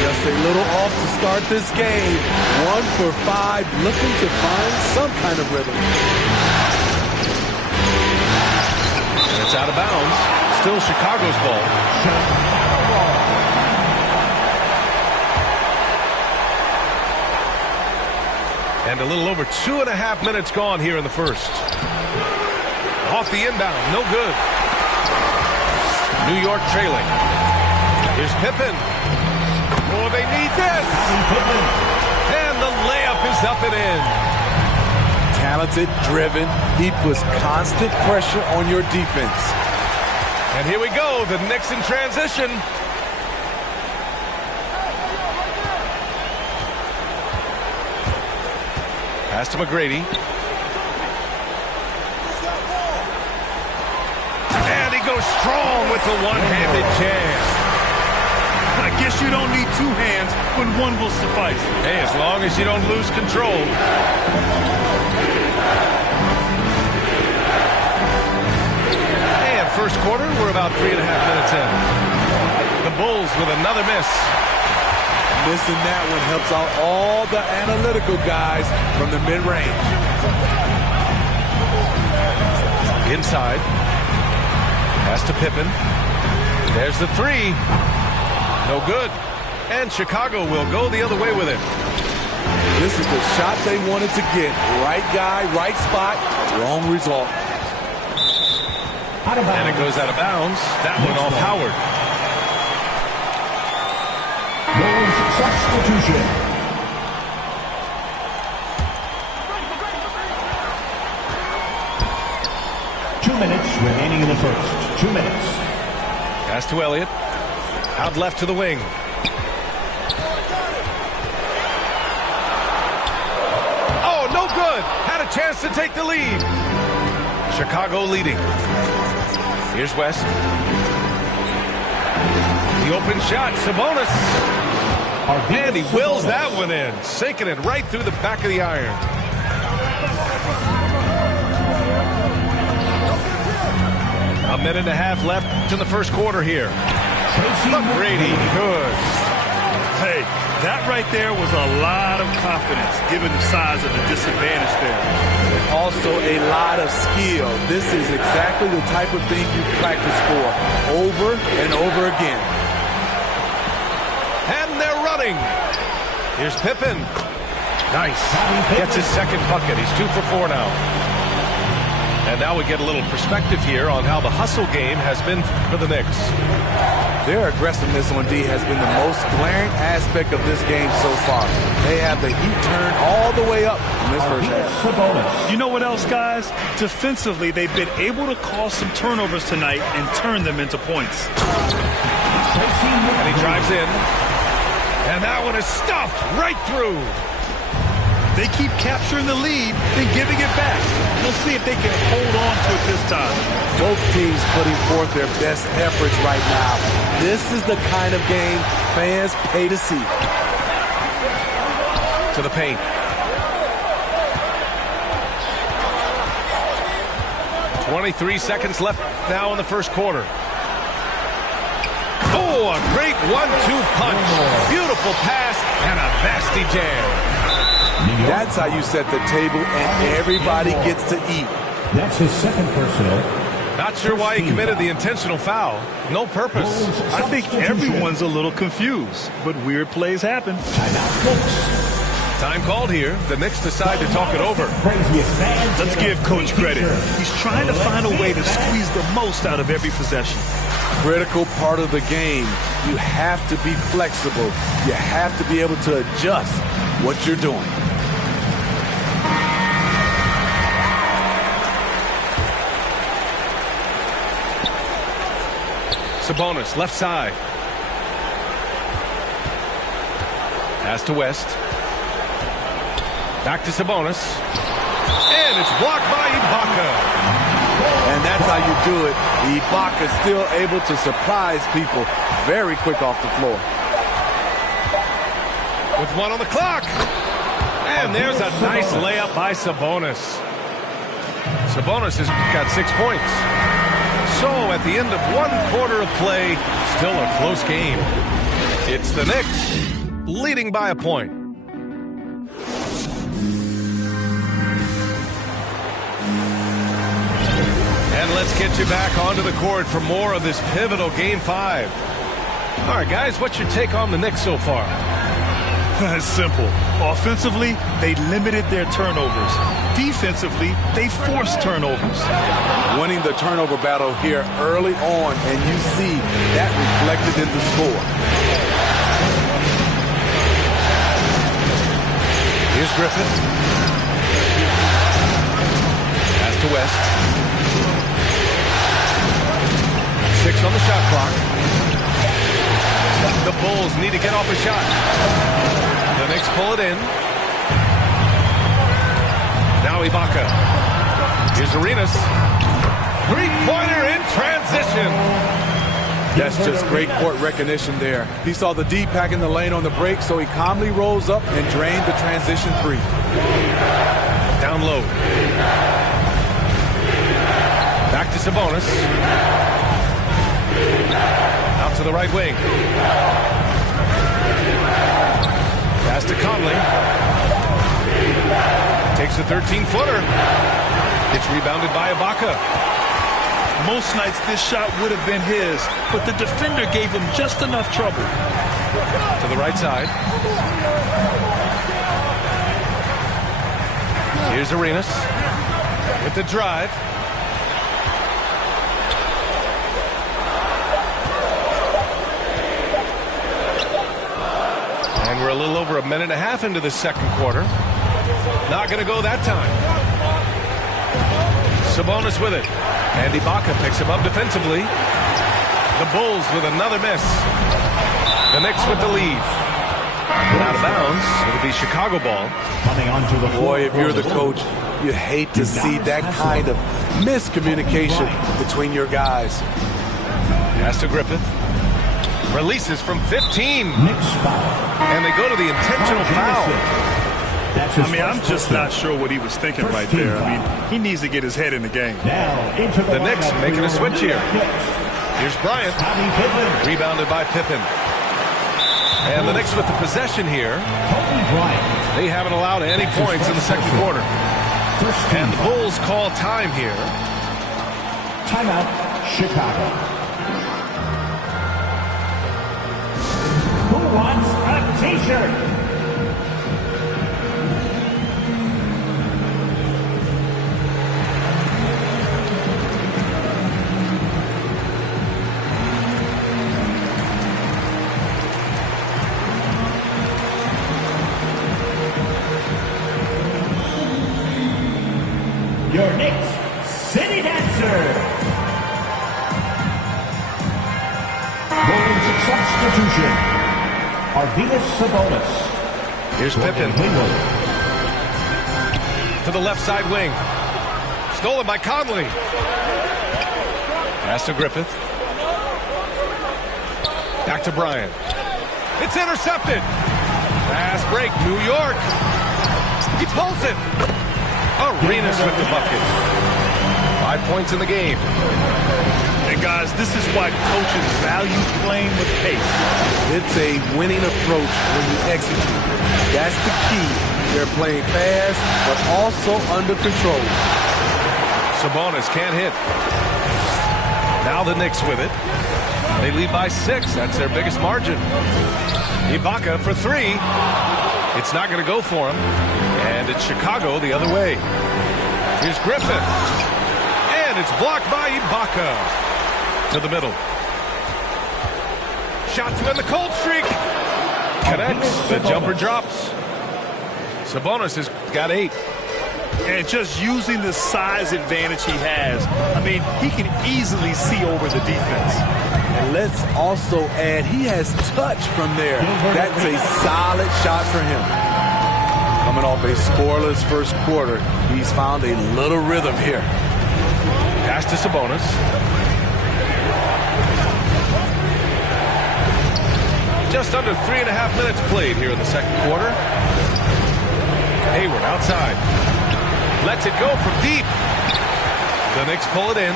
Just a little off to start this game. 1 for 5, looking to find some kind of rhythm. And it's out of bounds. Still Chicago's ball. And a little over 2.5 minutes gone here in the first. Off the inbound, no good. New York trailing. Here's Pippen. Oh, they need this. And the layup is up and in. Talented, driven. He puts constant pressure on your defense. And here we go, the Knicks in transition. Pass to McGrady. And he goes strong with the one-handed jam. I guess you don't need 2 hands when 1 will suffice. Hey, as long as you don't lose control. And first quarter, we're about 3.5 minutes in. The Bulls with another miss. Missing that one helps out all the analytical guys from the mid-range. Inside. Pass to Pippen. There's the 3. No good. And Chicago will go the other way with it. This is the shot they wanted to get. Right guy, right spot, wrong result. And it goes out of bounds. That one off Howard. Substitution. Two minutes remaining in the first. 2 minutes. Pass to Elliott. Out left to the wing. Oh, no good. Had a chance to take the lead. Chicago leading. Here's West. The open shot, Sabonis. And he wills that one in, sinking it right through the back of the iron. A minute and a half left in the first quarter here. McGrady, good. Hey, that right there was a lot of confidence, given the size of the disadvantage there. Also a lot of skill. This is exactly the type of thing you practice for over and over again. And they're running. Here's Pippen. Nice. Gets his second bucket. He's 2 for 4 now. And now we get a little perspective here on how the hustle game has been for the Knicks. Their aggressiveness on D has been the most glaring aspect of this game so far. They have the heat turned all the way up in this first half. You know what else, guys? Defensively, they've been able to cause some turnovers tonight and turn them into points. And he drives in. And that one is stuffed right through. They keep capturing the lead, then giving it back. We'll see if they can hold on to it this time. Both teams putting forth their best efforts right now. This is the kind of game fans pay to see. To the paint. .23 seconds left now in the first quarter. Oh, a great 1-2 punch. Beautiful pass and a nasty jam. That's how you set the table and everybody gets to eat. That's his second personal. Not sure why he committed the intentional foul. No purpose. I think everyone's a little confused, but weird plays happen. Time called here. The Knicks decide to talk it over. Let's give Coach credit. He's trying to find a way to squeeze the most out of every possession. Critical part of the game. You have to be flexible. You have to be able to adjust what you're doing. Sabonis, left side. Pass to West. Back to Sabonis. And it's blocked by Ibaka. And that's how you do it. Ibaka still able to surprise people very quick off the floor. With 1 on the clock. And there's a nice layup by Sabonis. Sabonis has got 6 points. So at the end of 1 quarter of play, still a close game. It's the Knicks leading by a point. And let's get you back onto the court for more of this pivotal Game 5. All right, guys, what's your take on the Knicks so far? It's simple. Offensively, they limited their turnovers. Defensively, they forced turnovers. Winning the turnover battle here early on, and you see that reflected in the score. Here's Griffith. Pass to West. 6 on the shot clock. The Bulls need to get off a shot. The Knicks pull it in. Now Ibaka. Here's Arenas. Three-pointer in transition. That's just great court recognition there. He saw the D pack in the lane on the break, so he calmly rolls up and drained the transition three. Down low. Back to Sabonis. Out to the right wing. Pass to Conley. Takes a 13-footer. It's rebounded by Ibaka. Most nights this shot would have been his, but the defender gave him just enough trouble. To the right side. Here's Arenas with the drive. And we're a little over a minute and a half into the second quarter. Not going to go that time. Sabonis with it. And Ibaka picks him up defensively. The Bulls with another miss. The Knicks with the lead. And out of bounds. It'll be Chicago ball. Boy, if you're the coach, you hate to see that kind of miscommunication between your guys. Pass to Griffith. Releases from 15. Knicks foul. And they go to the intentional foul. I mean, I'm just not sure what he was thinking right there. I mean, he needs to get his head in the game. Now into The Knicks making a switch here. Here's Bryant. Rebounded by Pippen. And the Knicks with the possession here. They haven't allowed any points in the second quarter. And the Bulls call time here. Timeout, Chicago. Who wants a t-shirt? Your Knicks City Dancer. Women's substitution. Arvidas Sabonis. Here's Pippen. To the left side wing. Stolen by Conley. Pass to Griffith. Back to Bryant. It's intercepted. Fast break, New York. He pulls it. Arenas with the bucket. 5 points in the game. And guys, this is why coaches value playing with pace. It's a winning approach when you execute. That's the key. They're playing fast, but also under control. Sabonis can't hit. Now the Knicks with it. They lead by 6. That's their biggest margin. Ibaka for 3. It's not going to go for him. And it's Chicago the other way. Here's Griffith. And it's blocked by Ibaka. To the middle. Shot to end the cold streak. Connects. The jumper drops. Sabonis has got 8. And just using the size advantage he has, I mean, he can easily see over the defense. And let's also add, he has touch from there. That's a solid shot for him. Coming off a scoreless first quarter, he's found a little rhythm here. Pass to Sabonis. Just under 3.5 minutes played here in the second quarter. Hayward outside. Lets it go from deep. The Knicks pull it in.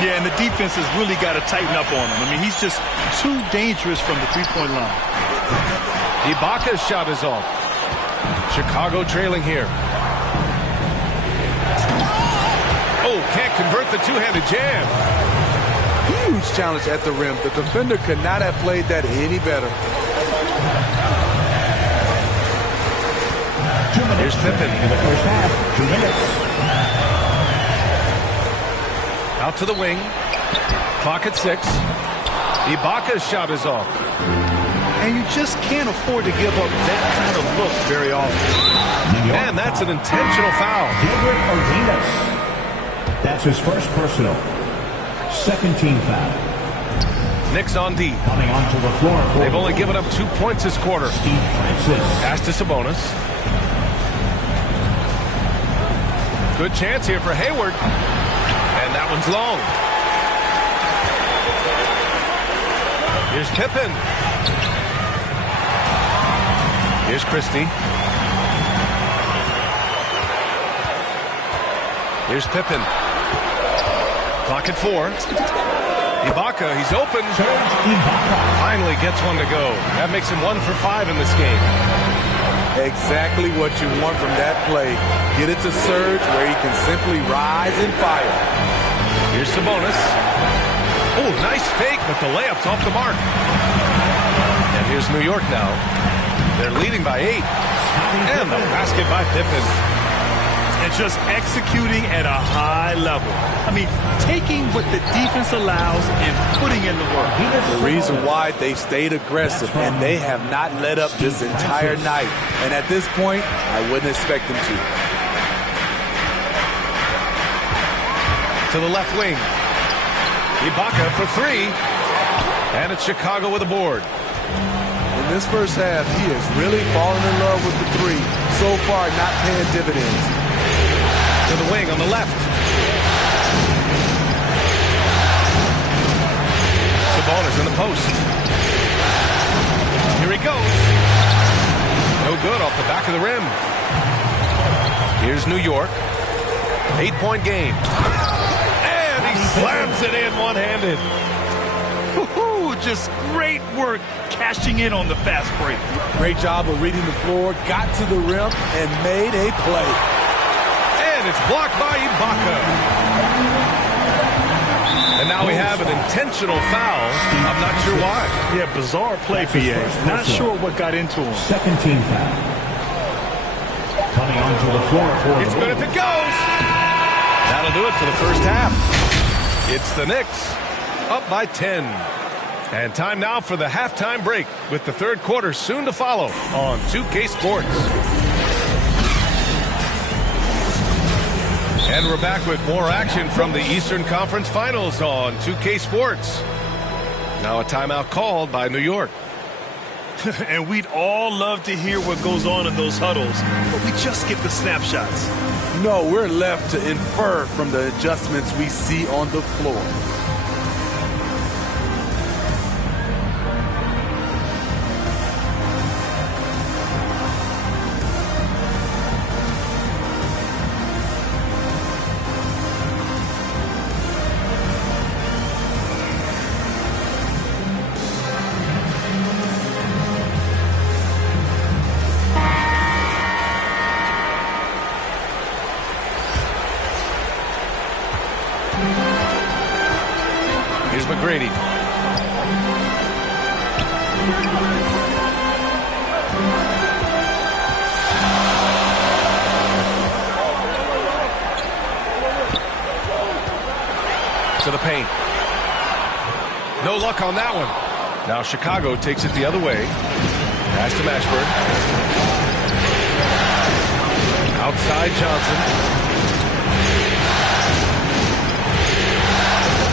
Yeah, and the defense has really got to tighten up on him. I mean, he's just too dangerous from the three-point line. Ibaka's shot is off. Chicago trailing here. Oh, can't convert the two-handed jam. Huge challenge at the rim. The defender could not have played that any better. Here's Pippen. In the first half, 2 minutes. Out to the wing. Clock at 6. Ibaka's shot is off. And you just can't afford to give up that kind of look very often. And that's an intentional foul. Gilbert Arenas. That's his first personal. Second team foul. Knicks on D. Coming onto the floor. They've only given up 2 points this quarter. Steve Francis. Pass to Sabonis. Good chance here for Hayward. And that one's long. Here's Pippen. Here's Christie. Here's Pippen. Clock at 4. Ibaka, he's open. Finally gets one to go. That makes him 1 for 5 in this game. Exactly what you want from that play. Get it to Serge where he can simply rise and fire. Here's Sabonis. Oh, nice fake, but the layup's off the mark. And here's New York now. They're leading by 8. And the basket by Pippen. And just executing at a high level. I mean, taking what the defense allows and putting in the work. The reason why they stayed aggressive, and they have not let up this entire night. And at this point, I wouldn't expect them to. To the left wing. Ibaka for 3. And it's Chicago with a board. In this first half, he has really fallen in love with the 3. So far, not paying dividends. To the wing on the left. The ball is in the post. Here he goes. No good off the back of the rim. Here's New York. 8-point game. And he slams it in one-handed. Just great work cashing in on the fast break. Great job of reading the floor, got to the rim, and made a play. And it's blocked by Ibaka. And now we have an intentional foul. I'm not sure why. Yeah, bizarre play, PA. Not sure what got into him. Second team foul. Coming onto the floor for It's good if it goes. That'll do it for the first half. It's the Knicks up by 10. And time now for the halftime break with the third quarter soon to follow on 2K Sports. And we're back with more action from the Eastern Conference Finals on 2K Sports. Now a timeout called by New York. And we'd all love to hear what goes on in those huddles, but we just get the snapshots. No, we're left to infer from the adjustments we see on the floor. Here's McGrady. To the paint. No luck on that one. Now Chicago takes it the other way. Pass to Mashburn. Outside Johnson.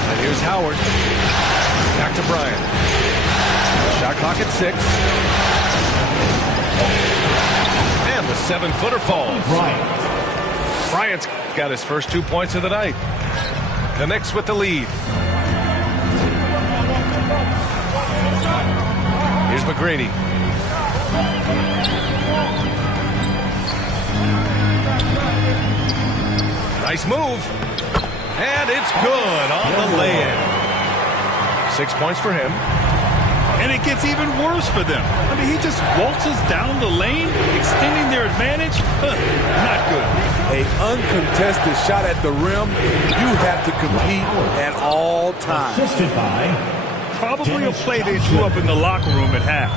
And here's Howard. Back to Bryant. Shot clock at 6. And the 7-footer falls. Bryant's got his first 2 points of the night. The Knicks with the lead. Here's McGrady. Nice move. And it's good on the lay-in. 6 points for him. And it gets even worse for them. I mean, he just waltzes down the lane, extending their advantage. Not good. An uncontested shot at the rim. You have to compete at all times. Assisted by probably a play they drew up in the locker room at half.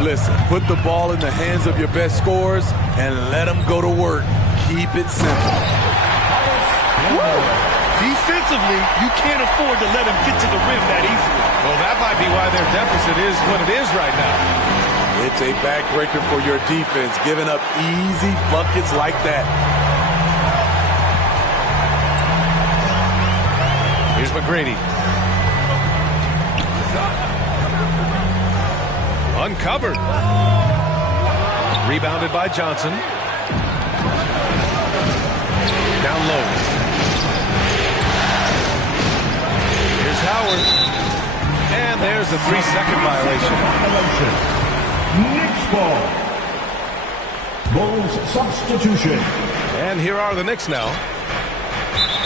Listen, put the ball in the hands of your best scorers and let them go to work. Keep it simple. Defensively, you can't afford to let him get to the rim that easily. Well, that might be why their deficit is what it is right now. It's a backbreaker for your defense, giving up easy buckets like that. Here's McGrady. Uncovered. Rebounded by Johnson. Down low. Here's Howard. And there's a 3-second violation. Knicks ball. Bulls substitution. And here are the Knicks now.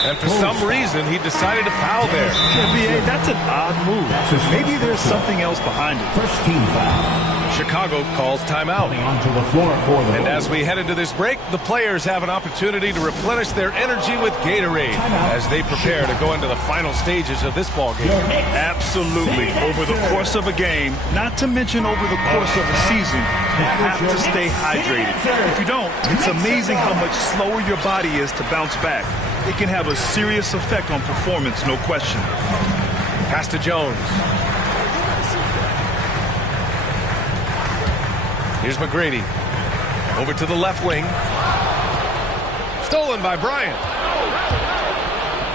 And for some reason, he decided to foul there. NBA, that's an odd move. Maybe there's something else behind it. First team foul. Chicago calls timeout. Onto the floor for the And as we head into this break, the players have an opportunity to replenish their energy with Gatorade as they prepare to go into the final stages of this ball game. Absolutely. Over the course of a game, not to mention over the course of a season, you have to stay hydrated. If you don't, it's amazing how much slower your body is to bounce back. It can have a serious effect on performance, no question. Pass to Jones. Here's McGrady. Over to the left wing. Stolen by Bryant.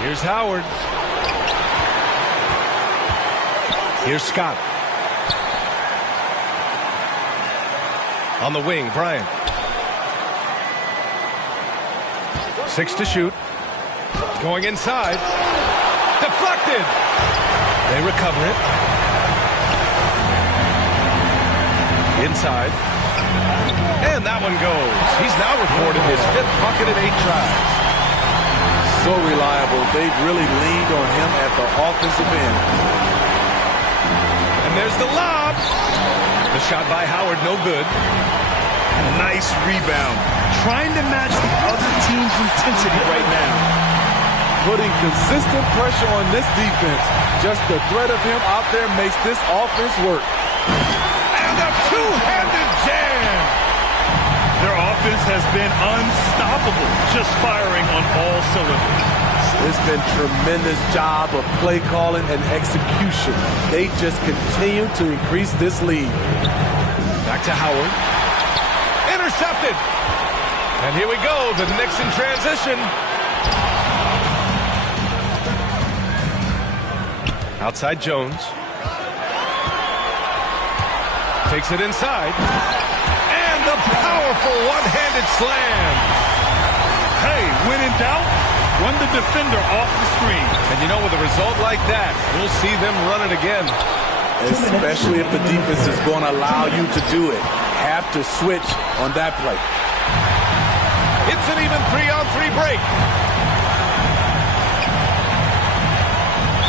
Here's Howard. Here's Scott. On the wing, Bryant. 6 to shoot. Going inside. Deflected. They recover it. Inside. And that one goes. He's now recorded his 5th bucket in 8 tries. So reliable. They've really leaned on him at the offensive end. And there's the lob. The shot by Howard, no good. Nice rebound. Trying to match the other team's intensity right now. Putting consistent pressure on this defense. Just the threat of him out there makes this offense work. And a two-handed jam. Their offense has been unstoppable, just firing on all cylinders. It's been tremendous job of play calling and execution. They just continue to increase this lead. Back to Howard. Intercepted. And here we go, the Knicks in transition. Outside Jones. Takes it inside. And the powerful one-handed slam. Hey, when in doubt, run the defender off the screen. And you know, with a result like that, we'll see them run it again. Especially if the defense is going to allow you to do it. Have to switch on that play. It's an even 3-on-3 break.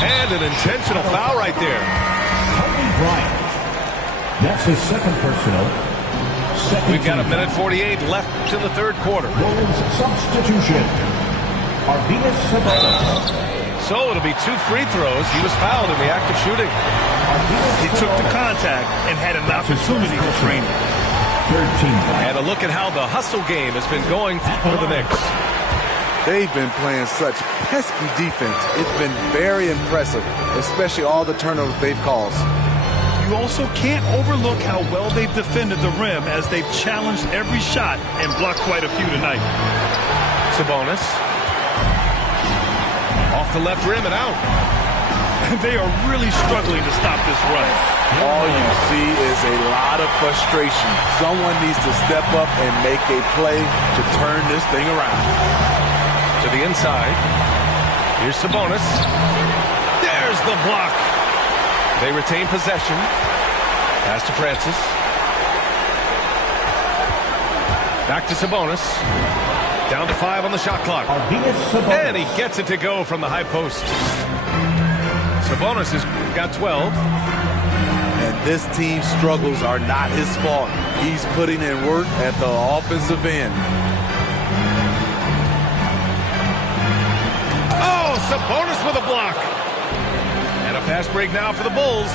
And an intentional foul right there. Bryant. That's his 2nd personal. We've got 1:48 left in the 3rd quarter. Bulls substitution. Arvidas Sabonis. So it'll be 2 free throws. He was fouled in the act of shooting. He took the contact and had an opportunity to frame it. 13. And a look at how the hustle game has been going for the Knicks. They've been playing such pesky defense. It's been very impressive, especially all the turnovers they've caused. You also can't overlook how well they've defended the rim as they've challenged every shot and blocked quite a few tonight. Sabonis. Off the left rim and out. They are really struggling to stop this run. All you see is a lot of frustration. Someone needs to step up and make a play to turn this thing around. To the inside. Here's Sabonis. There's the block. They retain possession. Pass to Francis. Back to Sabonis. Down to 5 on the shot clock. And he gets it to go from the high post. Sabonis has got 12. And this team's struggles are not his fault. He's putting in work at the offensive end. Oh, Sabonis with a block. And a fast break now for the Bulls.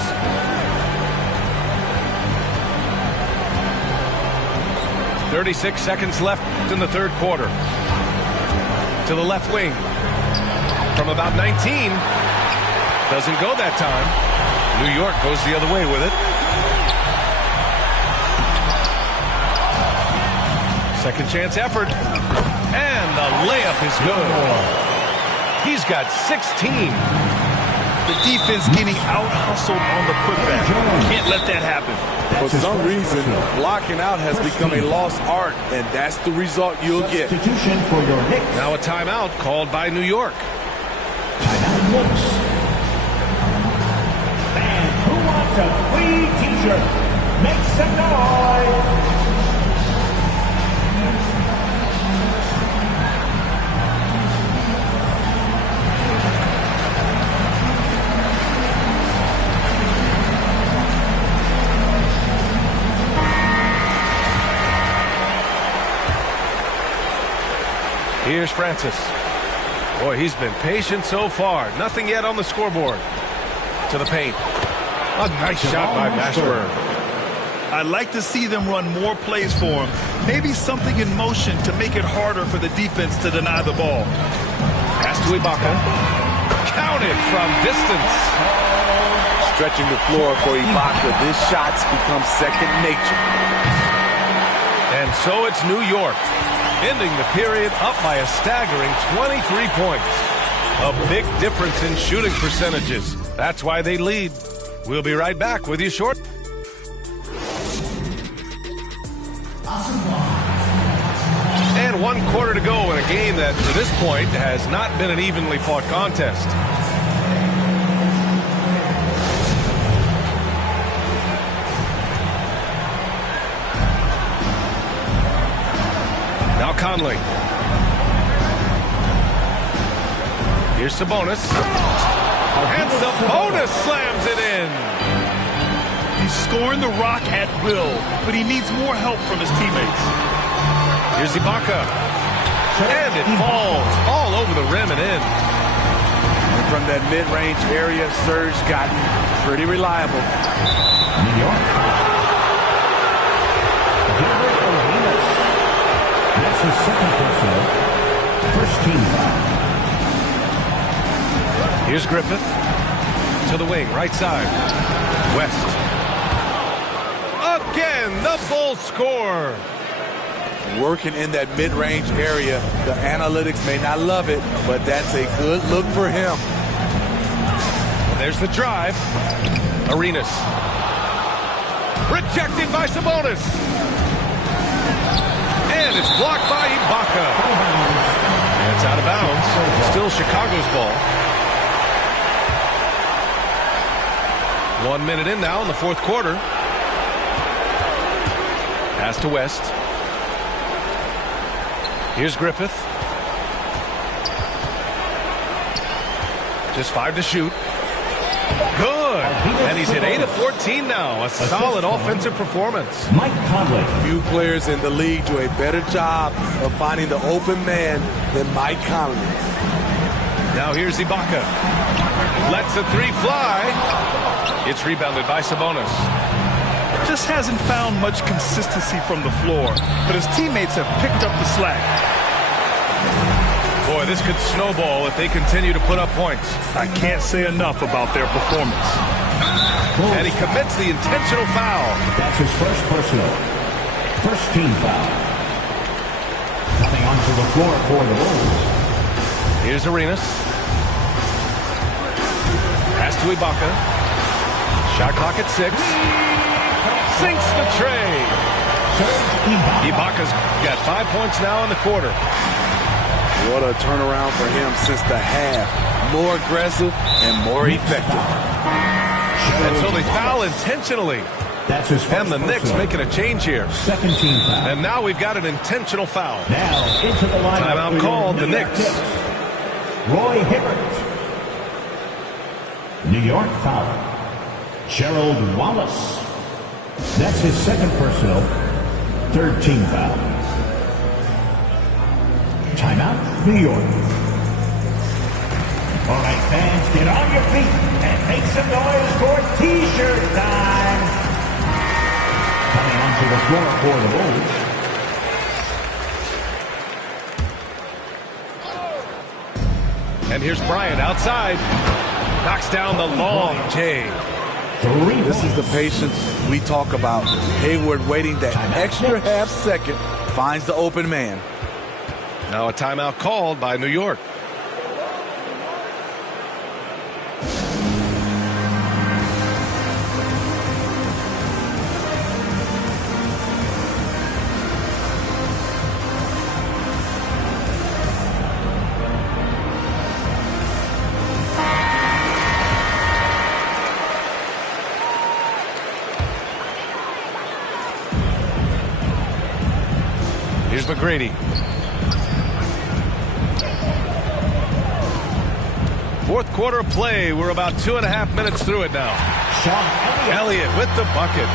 .36 seconds left in the 3rd quarter. To the left wing. From about 19. Doesn't go that time. New York goes the other way with it. Second chance effort. And the layup is good. He's got 16. The defense getting out-hustled on the putback. Can't let that happen. For some reason, blocking out has become a lost art, and that's the result you'll get. Now a timeout called by New York. Timeout Knicks. And who wants a free t-shirt? Make some noise. Here's Francis. Boy, he's been patient so far. Nothing yet on the scoreboard. To the paint. A nice shot by Mashburn. I'd like to see them run more plays for him. Maybe something in motion to make it harder for the defense to deny the ball. Pass to Ibaka. Counted from distance. Stretching the floor for Ibaka. This shot's become second nature. And so it's New York, ending the period up by a staggering 23 points. A big difference in shooting percentages. That's why they lead. We'll be right back with you shortly. And 1 quarter to go in a game that, to this point, has not been an evenly fought contest. Conley. Here's Sabonis. And Sabonis slams it in. He's scoring the rock at will, but he needs more help from his teammates. Here's Ibaka. And it falls all over the rim and in. And from that mid-range area, Serge gotten pretty reliable. New York. That's his second personal. First team foul. Here's Griffith to the wing, right side. West. Again, the Bulls score. Working in that mid-range area. The analytics may not love it, but that's a good look for him. And there's the drive. Arenas. Rejected by Sabonis. And it's blocked by Ibaka. And it's out of bounds. Still Chicago's ball. 1 minute in now in the fourth quarter. Pass to West. Here's Griffith. Just 5 to shoot. Good. And he's hit 8 of 14 now. A solid offensive performance. Mike Conley. Few players in the league do a better job of finding the open man than Mike Conley. Now here's Ibaka. Lets the three fly. It's rebounded by Sabonis. Just hasn't found much consistency from the floor, but his teammates have picked up the slack. Boy, this could snowball if they continue to put up points. I can't say enough about their performance. And he commits the intentional foul. That's his first personal. First team foul. Coming onto the floor for the Bulls. Here's Arenas. Pass to Ibaka. Shot clock at 6. Sinks the tray. Ibaka's got 5 points now in the quarter. What a turnaround for him since the half. More aggressive and more effective. And so they foul intentionally. That's his first and the Knicks making a change here. Second team foul. And now we've got an intentional foul. Now into the line. Timeout called, the Knicks. Roy Hibbert. New York foul. Gerald Wallace. That's his second personal. Third team foul. Timeout, New York. All right, fans, get on your feet and make some noise for T-shirt time. Coming onto the floor for the Bulls. And here's Bryant outside. Knocks down the long J. This is the patience we talk about. Hayward waiting that extra half second, finds the open man. Now a timeout called by New York. Here's McGrady. Fourth quarter of play. We're about 2.5 minutes through it now. Elliott with the bucket.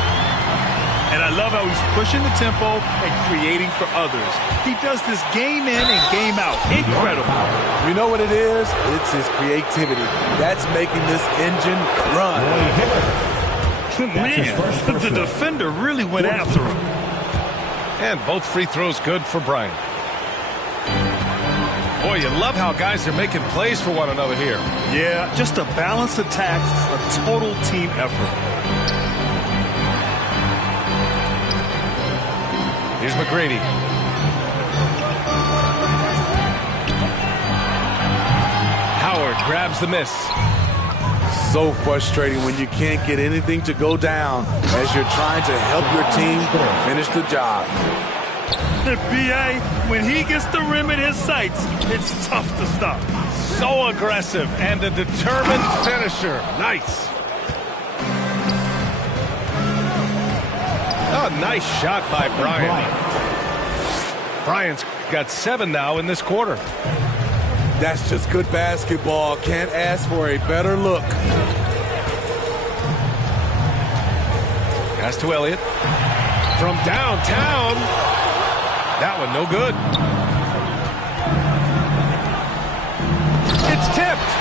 And I love how he's pushing the tempo and creating for others. He does this game in and game out. Incredible. You know what it is? It's his creativity. That's making this engine run. Man, the defender really went after him. And both free throws good for Bryant. Boy, you love how guys are making plays for one another here. Yeah, just a balanced attack, a total team effort. Here's McGrady. Howard grabs the miss. So frustrating when you can't get anything to go down as you're trying to help your team finish the job. B.A., when he gets the rim in his sights, it's tough to stop. So aggressive and a determined finisher. Nice. Oh, nice shot by Bryant. Bryant's got 7 now in this quarter. That's just good basketball. Can't ask for a better look. Pass to Elliott. From downtown. That one no good. It's tipped.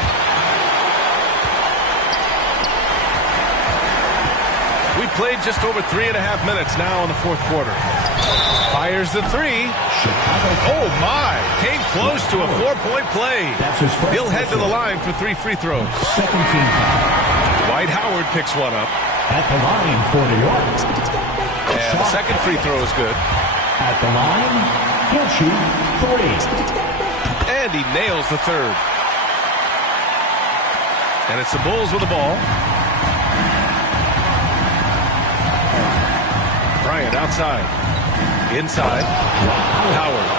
We played just over 3.5 minutes now in the fourth quarter. Fires the three. Oh, my. Came close to a 4-point play. He'll head to the line for 3 free throws. Second team foul. Dwight Howard picks one up. At the line for New York. And the second free throw is good. At the line, he'll shoot 3. And he nails the third. And it's the Bulls with the ball. Bryant outside. Inside. Howard.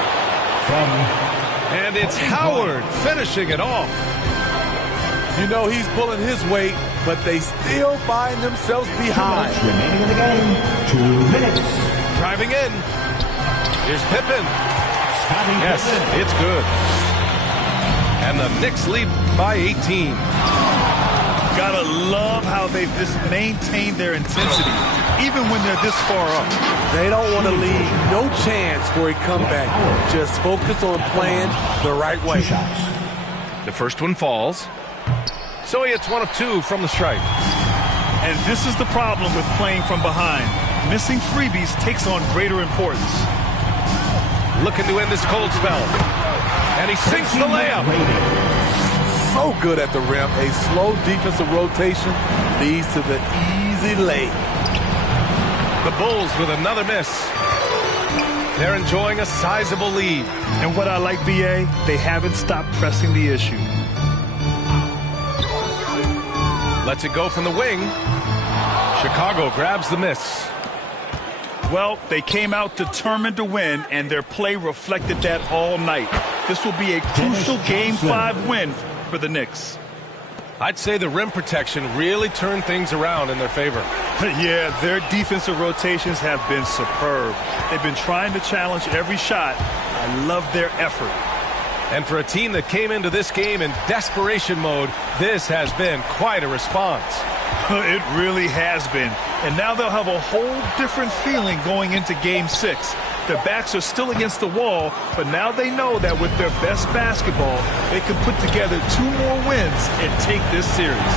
And it's Howard finishing it off. You know he's pulling his weight, but they still find themselves behind. Remaining in the game, 2 minutes. Driving in. Here's Pippen. Yes, it's good. And the Knicks lead by 18. Gotta love how they've just maintained their intensity, even when they're this far up. They don't want to leave no chance for a comeback. Just focus on playing the right way. The first one falls. So he hits 1 of 2 from the stripe. And this is the problem with playing from behind. Missing freebies takes on greater importance. Looking to end this cold spell. And he sinks the layup. So good at the rim. A slow defensive rotation leads to the easy lay. The Bulls with another miss. They're enjoying a sizable lead. And what I like, BA, they haven't stopped pressing the issue. Lets it go from the wing. Chicago grabs the miss. Well, they came out determined to win, and their play reflected that all night. This will be a crucial Game 5 win for the Knicks. I'd say the rim protection really turned things around in their favor. Yeah, their defensive rotations have been superb. They've been trying to challenge every shot. I love their effort. And for a team that came into this game in desperation mode, this has been quite a response. It really has been. And now they'll have a whole different feeling going into Game 6. Their backs are still against the wall, but now they know that with their best basketball, they can put together 2 more wins and take this series.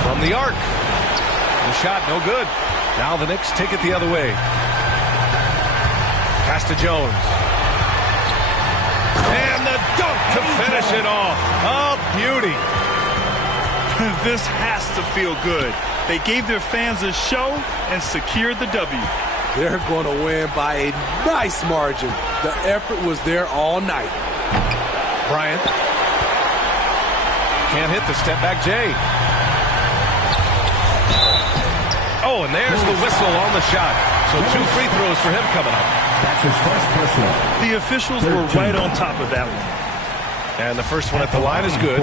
From the arc. The shot no good. Now the Knicks take it the other way. Pass to Jones. And the dunk to finish it off. A beauty. This has to feel good. They gave their fans a show and secured the W. They're going to win by a nice margin. The effort was there all night. Bryant. Can't hit the step-back J. Oh, and there's the whistle on the shot. So 2 free throws for him coming up. That's his first personal. The officials were right on top of that one. And the first one at the line is good.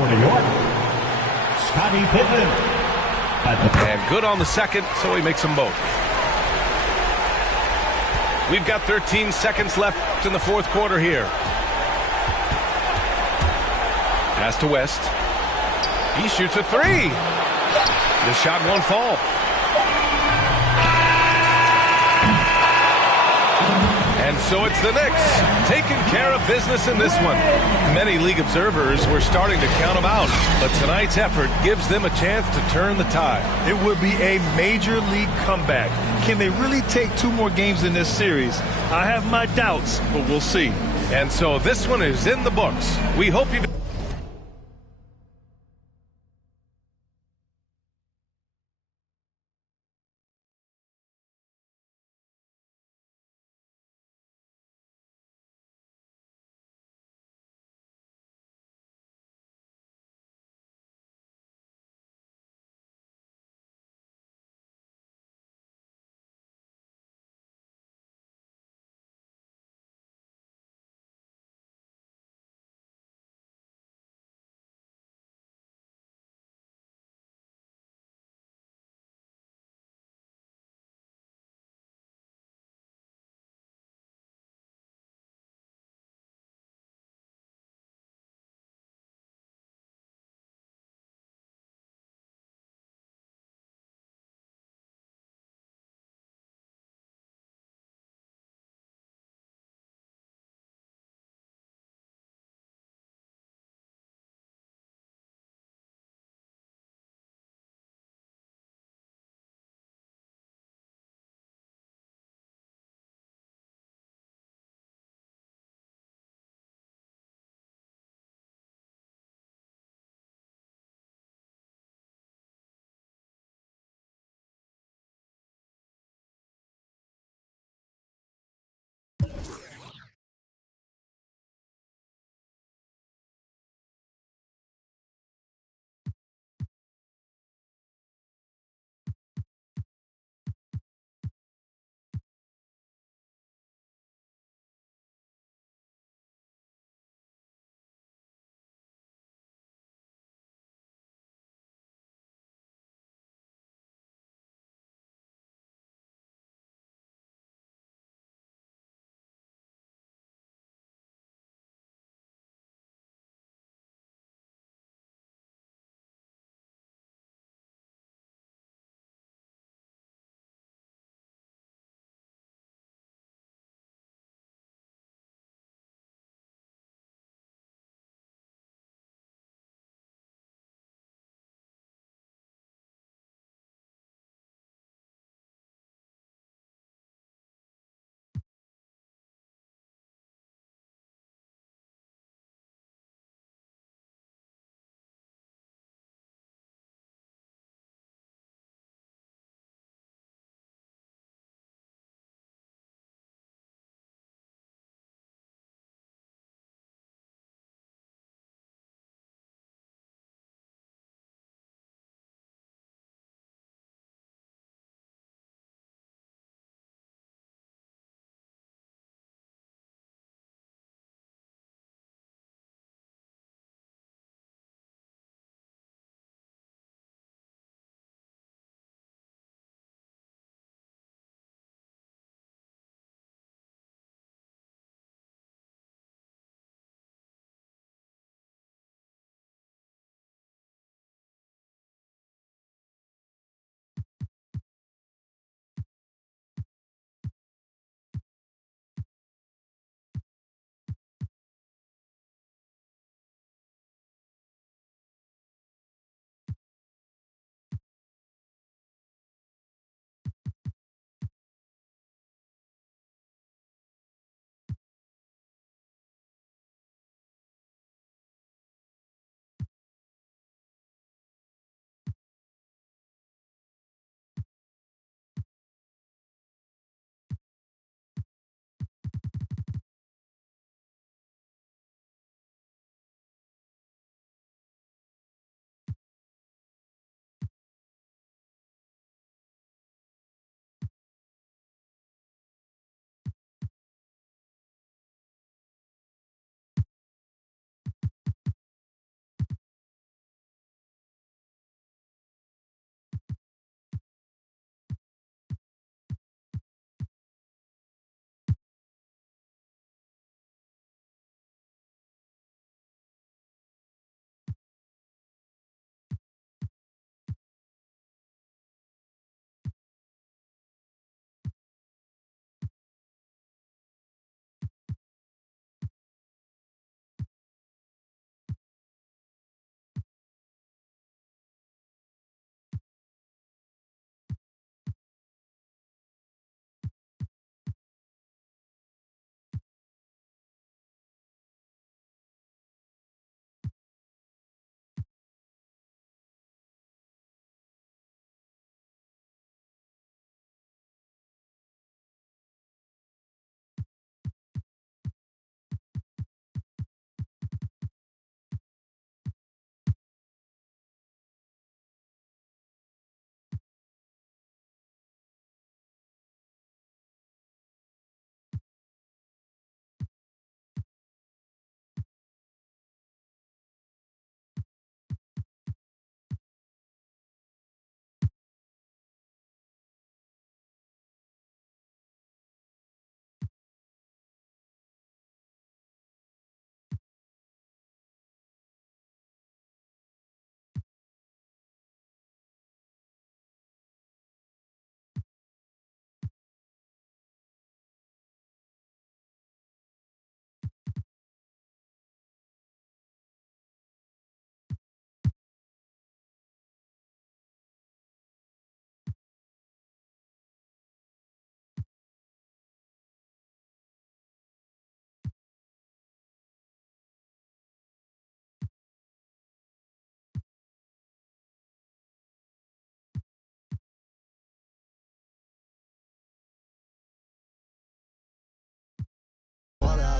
Scottie Pippen. And good on the second, so he makes them both. We've got 13 seconds left in the fourth quarter here. Pass to West. He shoots a 3. The shot won't fall. And so it's the Knicks taking care of business in this one. Many league observers were starting to count them out, but tonight's effort gives them a chance to turn the tide. It would be a major league comeback. Can they really take 2 more games in this series? I have my doubts, but we'll see. And so this one is in the books. We hope you've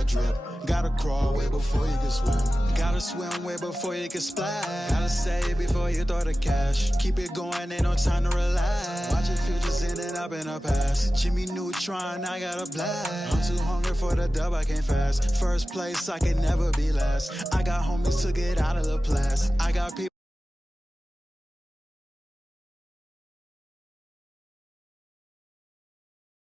drip. Gotta crawl way before you can swim. Gotta swim way before you can splash. Gotta save before you throw the cash. Keep it going, ain't no time to relax. Watch your futures ending up in the past. Jimmy Neutron, I got a blast. I'm too hungry for the dub, I can't fast. First place, I can never be last. I got homies to get out of the class. I got people.